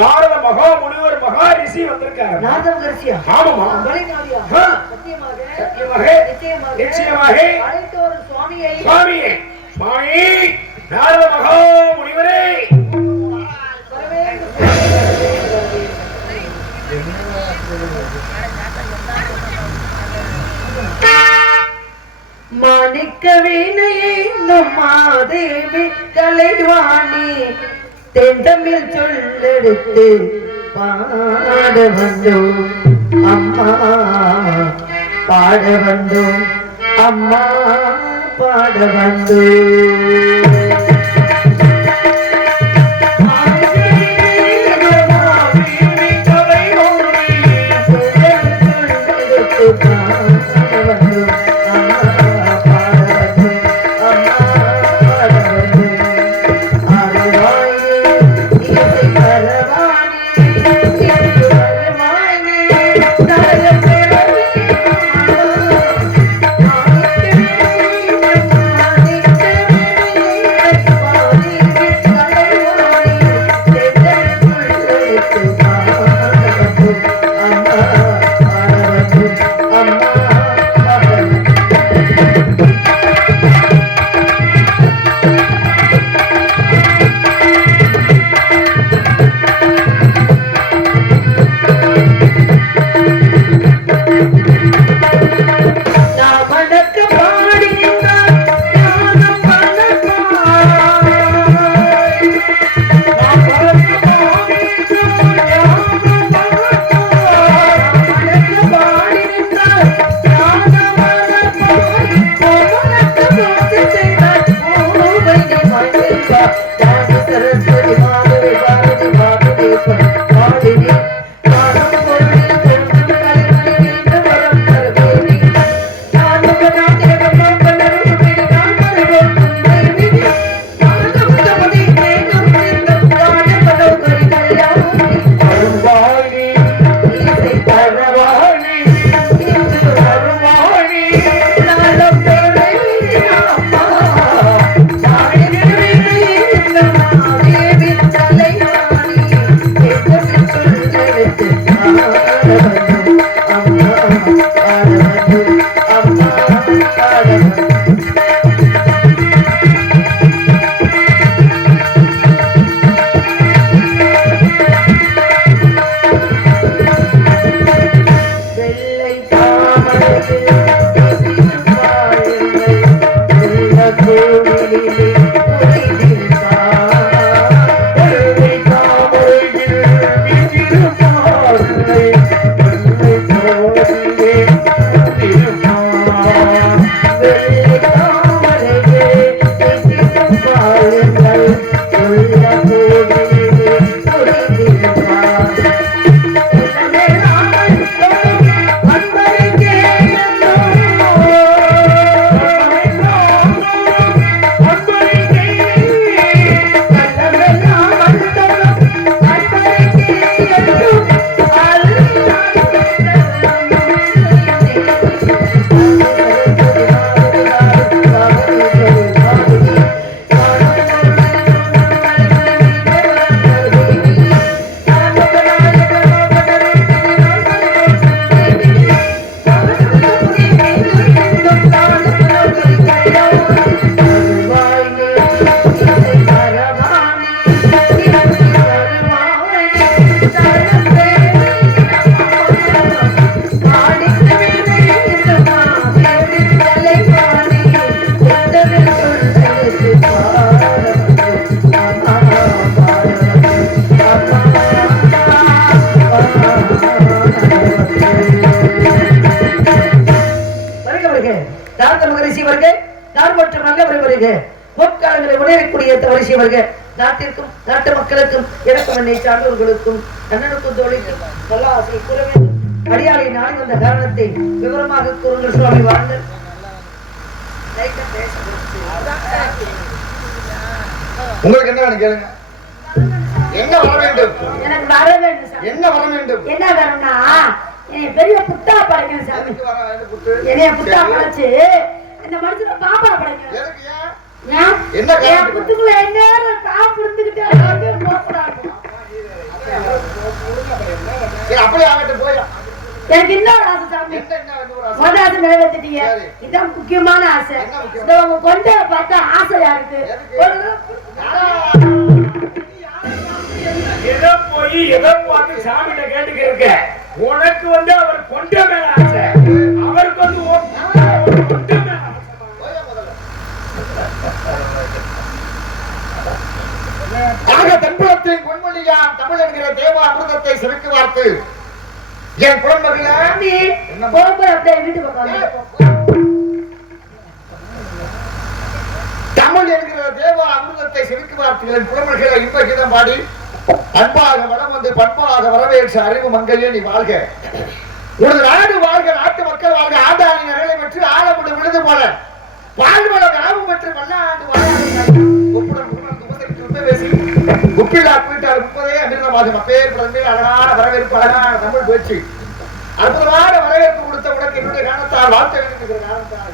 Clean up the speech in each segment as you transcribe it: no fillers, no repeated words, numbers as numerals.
நாரத மகா முனிவர் மகா ரிஷி வந்திருக்காங்க. நாரத ரிஷியா? ஆமாமா. நிச்சயமாக அழைத்து ஒரு சுவாமியை சுவாமி நாரத மகா முனிவரே மாணிக்க வீணையை நம்மாதேவி கலைவாணி தென்றமில் சொல்லெடுத்து பாட வந்தோம் அம்மா, பாட வந்தோம் அம்மா, பாட வந்தோம். வருக முற்காலங்களை உணரக்கூடிய தவறிசை வருக நாட்டிற்கும் நாட்டு மக்களுக்கும் எனக்கும் என்னை சார்ந்தவர்களுக்கும் அண்ணனுக்கும் தோழிக்கும் நல்ல ஆசை கூற வேண்டும் அடியாளை நாடி வந்த காரணத்தை விவரமாக கூறுங்கள் சுவாமி வாருங்கள் உங்களுக்கு என்ன வேணும் கேளுங்க என்ன வர வேண்டும் எனக்கு வர வேண்டும் சாமி. என்ன வர வேண்டும் என்ன வேணும்னா என்னைய பெரிய புத்தா படைக்கணும் சாமி. எதுக்கு வர வேணும் புத்து? என்னைய புத்தா படைச்சு இந்த மனுஷனை பாப்பா படைக்கணும். எதுக்கு ஏன்? ஏன்? என்ன என் காரணம்? புத்துக்குள்ள என்ன பாம்பு இருந்துகிட்டே போகக்கூடாது. சரி, அப்படியே ஆகட்டும் போயா. எனக்கு இன்னொரு ஆசை சாமி. என்ன என்ன வேணும் ஒரு ஆசை? முதல் ஆசை நிறைவேற்றிட்டீங்க. சரி. இதான் முக்கியமான ஆசை. என்ன முக்கியம்? இந்த உங்க கொண்டைய பார்த்தா ஆசையா இருக்கு. எதை போய் எதை பார்த்து சாமிகிட்ட கேட்டுக்க இருக்க? உனக்கு வந்து அவர் கொண்ட மேல ஆசை, அவருக்கு வந்து கொண்ட மேல ஆசை. ஆக தென்புலத்தின் பொன்மொழியாம் தமிழ் என்கிற தேவ அமிர்தத்தை செருக்கு வார்த்து என் குழந்தைகள சாமி, போகும்போது அப்படியே வீட்டுக்கு உட்காந்து. தமிழ் என்கிற தேவ அமிர்தத்தை செருக்கு வார்த்து என் குழந்தைகளை இன்ப கீதம் பாடி அன்பாக வளம் வந்து பண்பாக வரவேற்ற அறிவு மங்கையே நீ வாழ்க. உனது நாடு வாழ்க, நாட்டு மக்கள் வாழ்க. ஆண்டாளி நரலை பெற்று ஆழமுடு விழுது போல வாழ்வள கிராமம் பெற்று பல்லாண்டு ஒப்புடன் பேசி உப்பில்லா வீட்டார் முப்பதே அமிர்தமாக அப்பேர் பிரதமையில் அழகான வரவேற்பு, அழகான தமிழ் பேச்சு, அற்புதமான வரவேற்பு கொடுத்த உனக்கு என்னுடைய காரணத்தால் வாழ்த்த வேண்டும் காரணத்தால்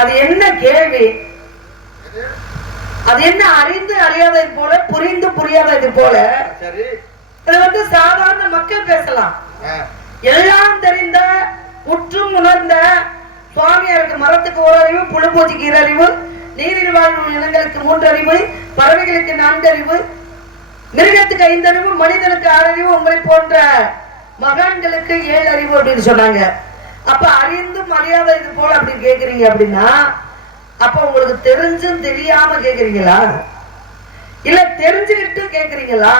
அது என்ன கேள்வி? அது என்ன அறிந்து அறியாதது போல, புரிந்து புரியாதது போல? அது வந்து சாதாரண மக்கள் பேசலாம். எல்லாம் தெரிந்த முற்றும் உணர்ந்த சுவாமியாருக்கு மரத்துக்கு ஒரு அறிவு, புழுபூச்சிக்கு 2 அறிவு, நீரில் வாழும் இனங்களுக்கு 3 அறிவு, பறவைகளுக்கு 4 அறிவு, மிருகத்துக்கு 5 அறிவு, மனிதனுக்கு 6 அறிவு, உங்களை போன்ற மகான்களுக்கு 7 அறிவு அப்படின்னு சொன்னாங்க. அப்ப அறிந்தும் அறியாத இது போல அப்படின்னு கேக்குறீங்க அப்படின்னா, அப்ப உங்களுக்கு தெரிஞ்சும் தெரியாம கேக்குறீங்களா, இல்ல தெரிஞ்சுக்கிட்டு கேக்குறீங்களா,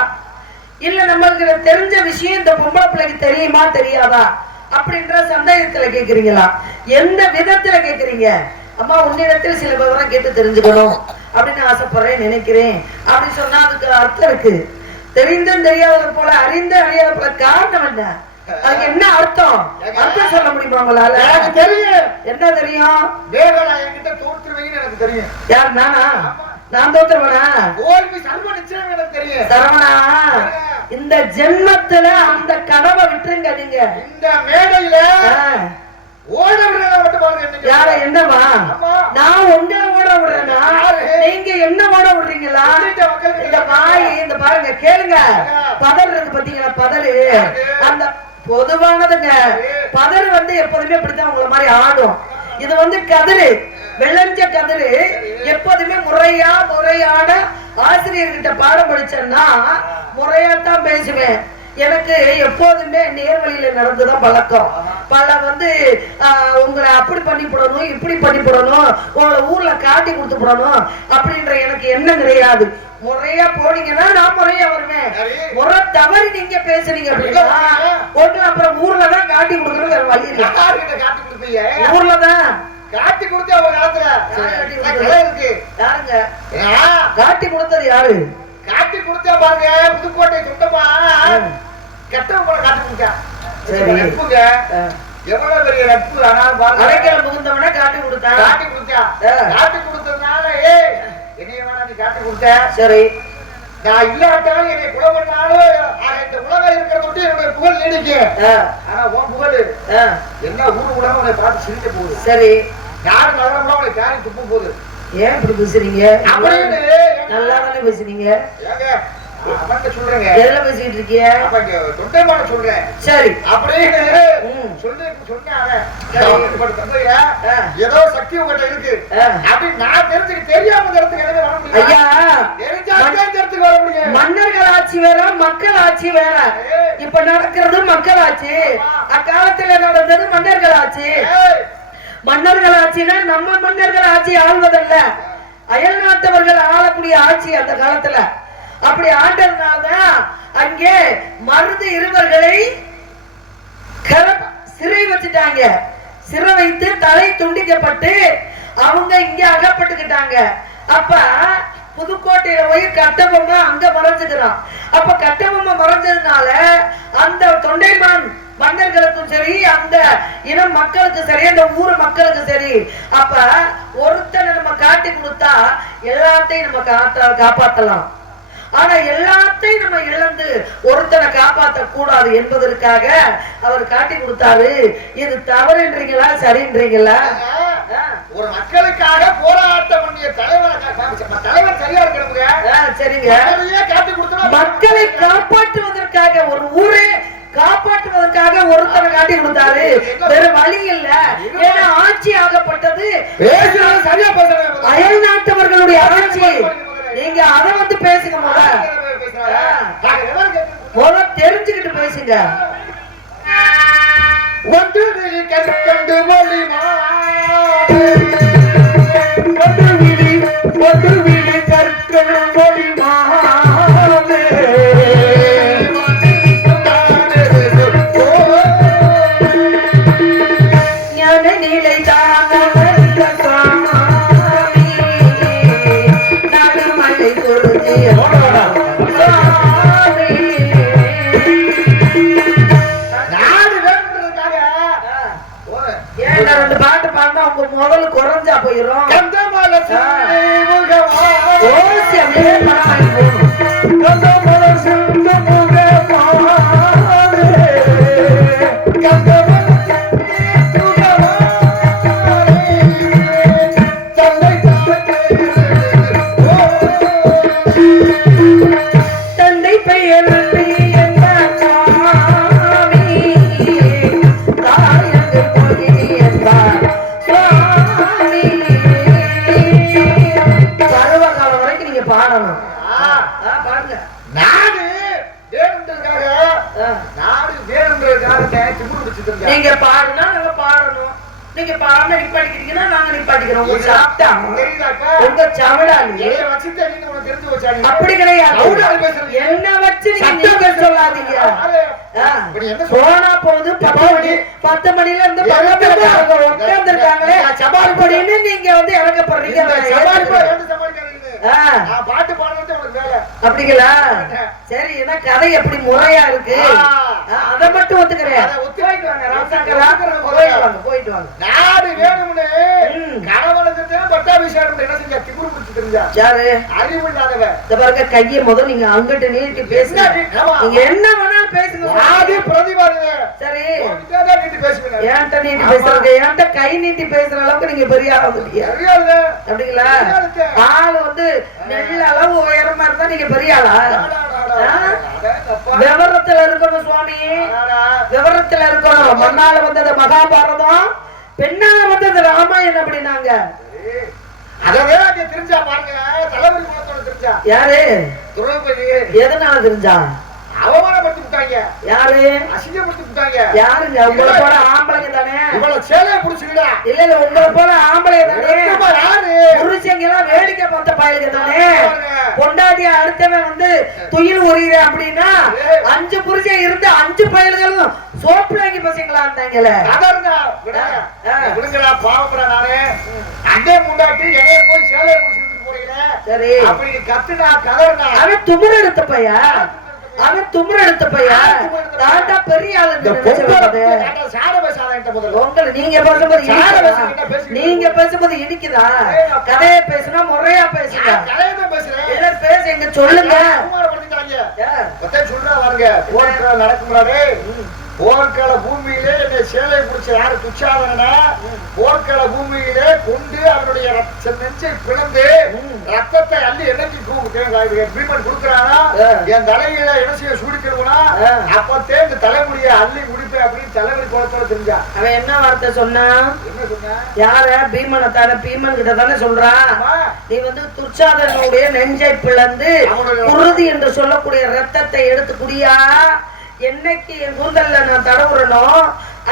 இல்ல நம்மளுக்கு தெரிஞ்ச விஷயம் இந்த பொம்பளை பிள்ளைக்கு தெரியுமா தெரியாதா அப்படின்ற சந்தேகத்துல கேக்குறீங்களா, எந்த விதத்துல கேக்குறீங்க? அம்மா உன்னிடத்தில் சில விவரம் கேட்டு தெரிஞ்சுக்கணும் அப்படின்னு ஆசைப்படுறேன் நினைக்கிறேன் அப்படின்னு சொன்னா அதுக்கு அர்த்தம் இருக்கு. தெரிந்தும் தெரியாதது போல அறிந்து அறியாத போல காரணம் என்ன? அதுக்கு என்ன அர்த்தம்? அர்த்தம் சொல்ல முடியுமா உங்களால? எனக்கு தெரியும். என்ன தெரியும்? தேவனா என்கிட்ட தோற்றுவீங்கன்னு எனக்கு தெரியும். யார் நானா? நான் தோத்துருவனா? தோல்வி சர்வ நிச்சயம் எனக்கு தெரியும். சரவணா, இந்த ஜென்மத்துல அந்த கனவை விட்டுருங்க. நீங்க இந்த மேடையில ஓட விடுறத மட்டும் பாருங்க. யார என்னவா? நான் உங்களை ஓட விடுறேன்னா நீங்க என்ன ஓட விடுறீங்களா? இந்த வாய் இந்த பாருங்க, கேளுங்க. பதர் இருக்கு பாத்தீங்களா? பதறு அந்த பொதுவானதுங்க. பதறு வந்து எப்போதுமே இப்படித்தான் உங்களை மாதிரி ஆடும். இது வந்து கதிரு, விளைஞ்ச கதிரு. எப்போதுமே முறையான ஆசிரியர்கிட்ட பாடம் படிச்சேன்னா முறையாத்தான் பேசுவேன். எனக்கு எப்போதுமே நேர்வழியில நடந்துதான் பழக்கம். பல வந்து உங்களை அப்படி பண்ணி போடணும், இப்படி பண்ணி போடணும், உங்களை ஊர்ல காட்டி கொடுத்து போடணும் அப்படின்ற எனக்கு எண்ணம் கிடையாது. முறையா போனீங்கன்னா நான் முறையா வருவேன். முறை தவறி நீங்க பேசுறீங்க அப்படின்னா உங்களை அப்புறம் ஊர்லதான் காட்டி கொடுக்கணும். வேற வழி இல்லை. காட்டி கொடுப்பீங்க ஊர்லதான் காட்டி கொடுத்து அவங்க காலத்துல இருக்கு. யாருங்க காட்டி கொடுத்தது? யாரு காட்டி கொடுத்தா பாருங்க? புதுக்கோட்டை சொந்தமா கெட்டவங்க கூட காட்டி கொடுத்தா. நட்புங்க எவ்வளவு பெரிய நட்பு. ஆனால் பாருங்க, அடைக்கல முகுந்தவனா காட்டி கொடுத்தா. காட்டி கொடுத்தா. காட்டி கொடுத்ததுனால என்னைய வேணா நீ காட்டி கொடுத்த. சரி, நான் இல்லாட்டாலும் என்னை குலம் பண்ணாலும் இந்த உலகம் இருக்கிறத விட்டு என்னுடைய புகழ் நீடிக்கும். ஆனா உன் புகழ் என்ன ஊர் உலகம் உன்னை பார்த்து சிரிக்க போகுது. சரி, யாரு நகரம் உங்களை காரி துப்பு போகுது. ஏன் இப்படி பேசுறீங்க? அப்படின்னு நல்லா தானே பேசுறீங்க. சொல்றேங்க. எதுல பேசிட்டு இருக்கீங்க? தொண்டைமான சொல்றேன். சரி, அப்படின்னு சொன்னாங்க. ஏதோ சக்தி உங்கள்கிட்ட இருக்கு அப்படின்னு நான் தெரிஞ்சுக்க தெரியாம இடத்துக்கு வர முடியும். ஐயா, தெரிஞ்சாக்கு வர முடியும். மன்னர்கள் ஆட்சி வேற, மக்கள் ஆட்சி வேற. இப்ப நடக்கிறது மக்கள் ஆட்சி, அக்காலத்துல நடந்தது மன்னர்கள் ஆட்சி. மன்னர்கள் ஆட்சினா நம்ம மன்னர்கள் ஆட்சி ஆள்வதல்ல, அயல் நாட்டவர்கள் ஆளக்கூடிய ஆட்சி அந்த காலத்துல. அப்படி ஆண்டதுனால்தான் அங்கே மருது இருவர்களை சிறை வச்சுட்டாங்க. சிறை வைத்து தலை துண்டிக்கப்பட்டு அவங்க இங்க அகப்பட்டுக்கிட்டாங்க. அப்ப புதுக்கோட்டையில போய் கட்டபொம்மை அங்க மறைஞ்சுக்கிறான். அப்ப கட்டபொம்மை மறைஞ்சதுனால அந்த தொண்டைமான் மன்னர்களுக்கும் சரி, அந்த இனம் மக்களுக்கு சரி, அந்த ஊர் மக்களுக்கு சரி, அப்ப ஒருத்தனை நம்ம காட்டி கொடுத்தா எல்லாத்தையும் நம்ம காப்பாத்தலாம். ஆனா எல்லாத்தையும் நம்ம இழந்து ஒருத்தனை காப்பாற்ற கூடாது என்பதற்காக அவர் காட்டி கொடுத்தாரு. இது தவறுன்றீங்களா சரின்றீங்களா? ஒரு மக்களுக்காக போராட்டம் பண்ணிய தலைவர் சரியா இருக்கிறவங்க. சரிங்க, காட்டி கொடுத்தா மக்களை காப்பாற்றுவதற்காக ஒரு ஊரே காப்பாற்றுவதற்காக ஒருத்தரை காட்டி கொடுத்தாரு. வேற வழி இல்ல. ஏன்னா ஆட்சி ஆகப்பட்டது அயல் நாட்டவர்களுடைய ஆட்சி. நீங்க அதை வந்து பேசுங்க. முதல்ல தெரிஞ்சுக்கிட்டு பேசுங்க. ஒன்று கண்டு மொழி கற்கணும் மொழி ரெண்டு பாட்டு பாடினா உங்க முதல்ல குறைஞ்சா போயிரும். தந்தை பெயர் நீங்க பாடுனா நாங்க பாடணும். நீங்க பாடாம நிப்பாட்டிக்கிறீங்கன்னா நாங்க நிப்பாட்டிக்கிறோம். உங்க சவடாலி அப்படி கிடையாது. என்ன வச்சு நீங்க சொல்லாதீங்க. போனா போகுது 10 மணில இருந்து 10 உட்கார்ந்துருக்காங்களே அப்படின்னு நீங்க வந்து இறக்கப்படுறீங்க. பாட்டு பாடுறது வேலை. அப்படிங்களா? சரி, என்ன கதை எப்படி முறையா இருக்கு அத மட்டும் ஒத்துக்கிறேன். போயிட்டு வாங்க போயிட்டு வாங்க. நாடு வேணும்னு கணவனுக்கு பட்டாபிஷேகம் என்ன செஞ்சா திமிரு பிடிச்சு தெரிஞ்சா யாரு? அறிவு இல்லாதவன். இந்த பாருங்க கையை முதல் நீங்க அங்கிட்ட நீட்டி பேசுங்க. நீங்க என்ன வேணாலும் பேசுங்க. ஆதி பிரதிபாருங்க. சரி, நீட்டி பேசுங்க. ஏன்ட்ட நீட்டி பேசுறது? ஏன்ட்ட கை நீட்டி பேசுற அளவுக்கு நீங்க பெரிய ஆள் அப்படிங்களா? ஆள் வந்து நெல் அளவு உயரமா இருந்தா நீங்க பெரிய ஆளா? விவரத்துல இருக்கணும் சுவாமி, விவரத்துல இருக்கணும். மண்ணால வந்தது மகாபாரதம், பெண்ணால வந்தது ராமாயணம் அப்படின்னாங்க. அதவே அங்க தெரிஞ்சா பாருங்க, தலைவரி குலத்தோட தெரிஞ்சா. யாரு? துரோபதி. எதனால தெரிஞ்சா? அவமானப்படுத்தி விட்டாங்க. யாரு? அசிங்கப்படுத்தி விட்டாங்க. யாருங்க? உங்களை போல ஆம்பளைங்க தானே? இவ்வளவு சேலையை புடிச்சுக்கிடா. இல்ல இல்ல, உங்களை போல ஆம்பளைங்க தானே? யாரு? புருஷங்க எல்லாம் வேடிக்கை பார்த்த பயலுங்க தானே? பொண்டாட்டிய அடுத்தவன் வந்து துயில் உரியுற அப்படின்னா 5 புருஷன் இருந்து 5 பயல்களும் சோப்புலாங்கி பசங்களா இருந்தாங்கல்ல. விடுங்கடா, பாவப்படா. நானே அண்டே முண்டாட்டி என்னைய போய் சேலையை புடிச்சுட்டு போறீங்களே. சரி, அப்படி கத்துடா கதறா. அவன் துமுற எடுத்த பையா, அவன் துமுற எடுத்த பையா. தாண்டா பெரிய ஆளு. உங்களை நீங்க பேசும்போது இடிக்குதா? கதையை பேசுனா முறையா பேசுங்க. பேச எங்க சொல்லுங்க. சொல்றா பாருங்க, நடக்கும்றாரு. போர்க்கள பூமியிலே என்னை சேலை பிடிச்ச யாரு? துச்சாதனா. போர்க்கள பூமியிலே கொண்டு அவருடைய நெஞ்சை பிளந்து ரத்தத்தை அள்ளி என்னைக்கு பீமன் கொடுக்கிறானா, என் தலையில என்ன செய்ய சூடிக்கிறவனா, அப்பத்தே இந்த தலைமுடிய அள்ளி முடிப்பேன் அப்படின்னு தலைவரி குலத்தோட தெரிஞ்சா. அவன் என்ன வார்த்தை சொன்னா? என்ன சொன்னா? யார? பீமனை தானே? பீமன் கிட்ட தானே சொல்றான். நீ வந்து துச்சாதனுடைய நெஞ்சை பிளந்து குருதி என்று சொல்லக்கூடிய ரத்தத்தை எடுத்து குடியா. என்னைக்கு என் கூந்தல்ல நான் தடவுறனோ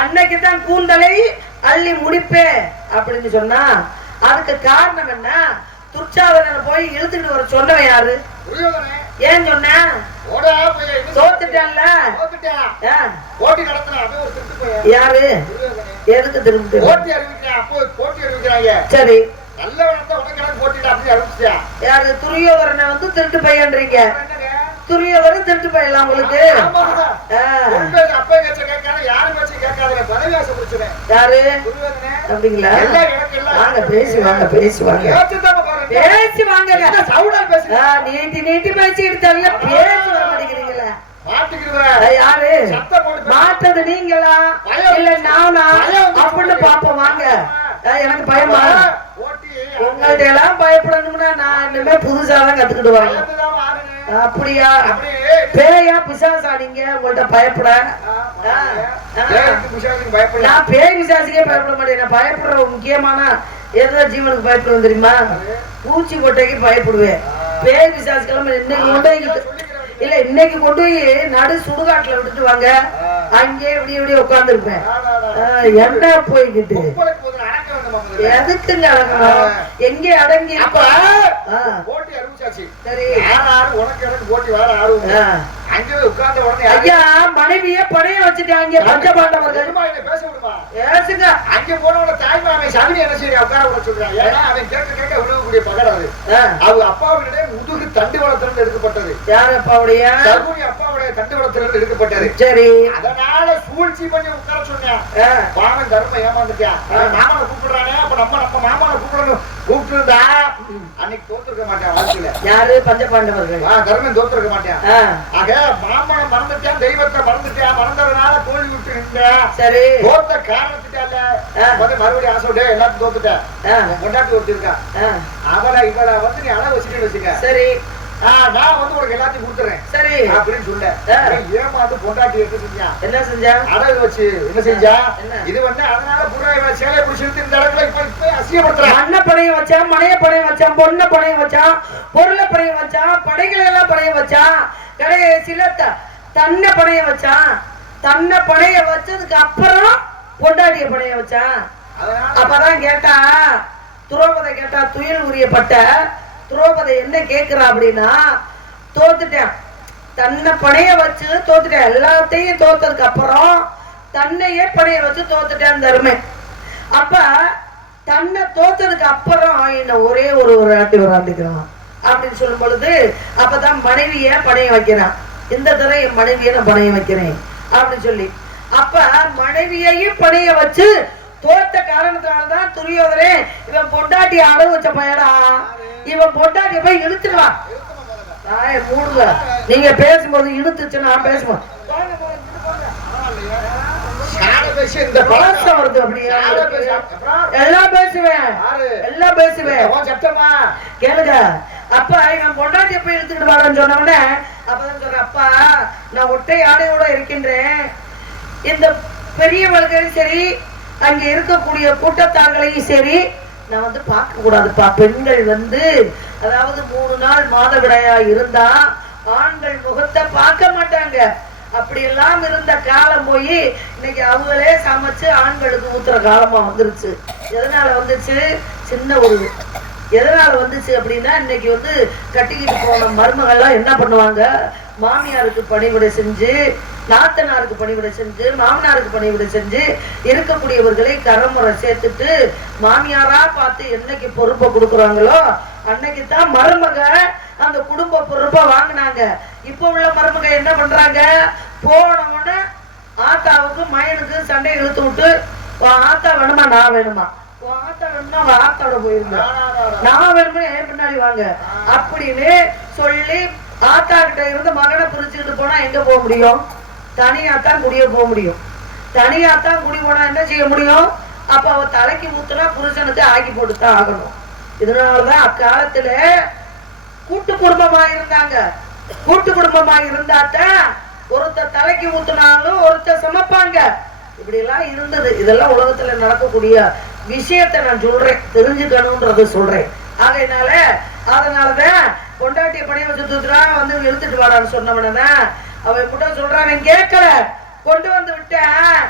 அன்னைக்கு தான் கூந்தலை அள்ளி முடிப்பேன் அப்படின்னு சொன்னா, அதுக்கு காரணம் என்ன? துச்சாதனனை போய் இழுத்துக்கிட்டு வர சொன்னவன் யாரு? ஏன் சொன்ன? தோத்துட்டான்ல. யாரு? எதுக்கு திரும்ப சரி யாரு? துரியோதரனை வந்து திருட்டு பையன்றீங்க. துரியோதரன் திருட்டு போயிடலாம் உங்களுக்கு. யாரு? அப்படிங்களா? வாங்க பேசுவாங்க பேசுவாங்க பேசுவாங்க. நீட்டி நீட்டி பேசிட்டு தரல, பேச வர மாட்டேங்கிறீங்களா? யாரு மாட்டது? நீங்களா இல்ல நானா அப்படின்னு பாப்போம். வாங்க. எனக்கு பயமா? உங்கள்ட்ட எல்லாம் பயப்படணும்னா நான் இனிமே புதுசாதான் கத்துக்கிட்டு வரேன். அப்படியா? பேயா பிசாசா? நீங்க உங்கள்ட்ட பயப்பட? நான் பேய் பிசாசுக்கே பயப்பட மாட்டேன். நான் பயப்படுற முக்கியமான எந்த ஜீவனுக்கு பயப்படுவேன் தெரியுமா? பூச்சி கொட்டைக்கு பயப்படுவேன். பேய் பிசாசுக்கெல்லாம் இன்னைக்கு கொண்டு இல்ல இன்னைக்கு கொண்டு போய் நடு சுடுகாட்டுல விட்டுட்டு வாங்க, அங்கே இப்படி உட்கார்ந்து இருப்பேன். என்ன போய்கிட்டு எதுக்குங்க அடங்கணும்? எங்க அடங்கி ஐயா மனைவிய பணைய வச்சுட்டாங்க பஞ்சபாண்டவர்கள். பேசுங்க. அங்க போனவன தாய்மாமே சகுனி என்ன செய்ய உட்கார விட சொல்றாங்க. ஏன்னா அவன் கேட்க கேட்க விழுகக்கூடிய பகல் அது. அவங்க அப்பாவுடைய முதுகு தண்டுவளத்திலிருந்து எடுக்கப்பட்டது. யார் அப்பாவுடைய? சகுனி அப்பாவுடைய தண்டுவளத்திலிருந்து எடுக்கப்பட்டது. சரி, அதனால சூழ்ச்சி பண்ணி உட்கார சொன்னேன். பாவன் தர்ம ஏமாந்துட்டான். மாமனை கூப்பிடுறானே, அப்ப நம்ம நம்ம மாமனை கூப்பிடணும். கூப்பிட்டுருந்தா அன்னைக்கு தோத்துருக்க மாட்டேன் வாழ்க்கையில. யாரு? பஞ்சபாண்டவர்கள். தர்மன் தோத்துருக்க மாட்டேன். ஆக மாமனை மறந்துட்டான், தெய்வத்தை மறந்துட்டான். மறந்ததுனால தோல்வி விட்டு நின்றேன். சரி, தோத்த காரணத்துக்கால மறுபடியும் ஆசை எல்லாத்தையும் தோத்துட்டேன். கொண்டாட்டி ஒருத்தி இருக்கா, அவளை இவளை வந்து நீ அளவு வச்சுட்டு வச்சுக்க. சரி, நான் வந்து உனக்கு எல்லாத்தையும் கொடுத்துறேன். சரி அப்படின்னு சொல்ல ஏமாந்து பொண்டாட்டி என்ன செஞ்சா? என்ன செஞ்சா? அடகு வச்சு என்ன செஞ்சா? இது வந்து அதனால பூரா சேலை பிடிச்சிருந்து இந்த இடத்துல இப்ப அசிங்கப்படுத்துறான். மண்ண பணையம் வச்சான், மனைய பணையம் வச்சான், பொண்ண பணையம் வச்சான், பொருளை பணையம் வச்சான், படைகளை எல்லாம் பணையம் வச்சான். கடைசியில தன்னை பணையம் வச்சான். தன்னை பணைய வச்சதுக்கு அப்புறம் பொண்டாட்டிய பணைய வச்சான். அப்பதான் கேட்டா துரோபதை கேட்டா, துயில் உரியப்பட்ட துரோபதை என்ன கேக்குறா அப்படின்னா, தோத்துட்டேன், தன்னை பணைய வச்சு தோத்துட்டேன். எல்லாத்தையும் தோத்ததுக்கு அப்புறம் தன்னையே பணைய வச்சு தோத்துட்டேன் தருமை. அப்ப தன்னை தோத்ததுக்கு அப்புறம் என்ன ஒரே ஒரு ஆட்டி வராண்டிக்கிறான். அப்படின்னு சொல்லும் பொழுது அப்பதான் மனைவிய பணைய வைக்கிறான். இந்த தடவை என் மனைவியை நான் பணைய வைக்கிறேன் அப்படின்னு சொல்லி அப்ப மனைவியையும் பணைய வச்சு தோத்த காரணத்தினால்தான் துரியோதனே இவன் பொண்டாட்டி அடவு வச்ச பையடா, இவன் பொண்டாட்டிய போய் இழுத்துடுவான். மூடுங்க, நீங்க பேசும்போது இழுத்துச்சு நான் பேசுவேன். எல்லாம் பேசுவேன் எல்லாம் பேசுவேன் கேளுங்க. அப்ப இவன் பொண்டாட்டிய போய் இழுத்துக்கிட்டு வாடன்னு சொன்னவனே அப்பதான் சொல்ற, அப்பா நான் ஒட்டை ஆடையோட இருக்கின்றேன், இந்த பெரியவர்களும் சரி அங்க இருக்கக்கூடிய கூட்டத்தார்களையும் சரி நான் வந்து பார்க்க கூடாதுப்பா. பெண்கள் வந்து அதாவது 3 நாள் மாதவிடாயா இருந்தா ஆண்கள் முகத்தை பார்க்க மாட்டாங்க. அப்படி எல்லாம் இருந்த காலம் போய் இன்னைக்கு அவங்களே சமைச்சு ஆண்களுக்கு ஊத்துற காலமா வந்துருச்சு. எதனால வந்துச்சு? சின்ன ஒரு எதனால வந்துச்சு அப்படின்னா இன்னைக்கு வந்து கட்டிக்கிட்டு போன மருமகள்லாம் என்ன பண்ணுவாங்க, மாமியாருக்கு பணிவிடை செஞ்சு, நாத்தனாருக்கு பணிவிடை செஞ்சு, மாமனாருக்கு பணிவிடை செஞ்சு இருக்கக்கூடியவர்களை கரமுறை சேர்த்துட்டு மாமியாரா பார்த்து என்னைக்கு பொறுப்பை கொடுக்குறாங்களோ அன்னைக்கு தான் மருமக அந்த குடும்ப பொறுப்பை வாங்கினாங்க. இப்ப உள்ள மருமக என்ன பண்றாங்க, போனவொன்னு ஆத்தாவுக்கு மயனுக்கு சண்டை இழுத்து விட்டு ஆத்தா வேணுமா நான் வேணுமா, ஆத்தா வேணும்னா ஆத்தாவோட போயிருங்க, நான் வேணுமா என் பின்னாடி வாங்க அப்படின்னு சொல்லி ஆத்தா கிட்ட இருந்து மகனை பிரிச்சுக்கிட்டு போனா எங்க போக முடியும்? தனியாத்தான் குடிய போக முடியும். தனியாத்தான் குடி போனா என்ன செய்ய முடியும்? அப்ப அவ தலைக்கு ஊத்துனா புருஷனுக்கு ஆக்கி போட்டுத்தான் ஆகணும். இதனாலதான் அக்காலத்துல கூட்டு குடும்பமா இருந்தாங்க. கூட்டு குடும்பமா இருந்தாத்தான் ஒருத்தர் தலைக்கு ஊத்துனாலும் ஒருத்தர் சமைப்பாங்க. இப்படி எல்லாம் இருந்தது. இதெல்லாம் உலகத்துல நடக்கக்கூடிய விஷயத்தை நான் சொல்றேன், தெரிஞ்சுக்கணும்ன்றது சொல்றேன். ஆகையினால அதனாலதான் பொண்டாட்டிய பணிய வச்சுட்டுறா வந்து இழுத்துட்டு வாடான்னு சொன்னவனதான் அவன் கூட சொல்றான், கேட்கல கொண்டு வந்து விட்டேன்.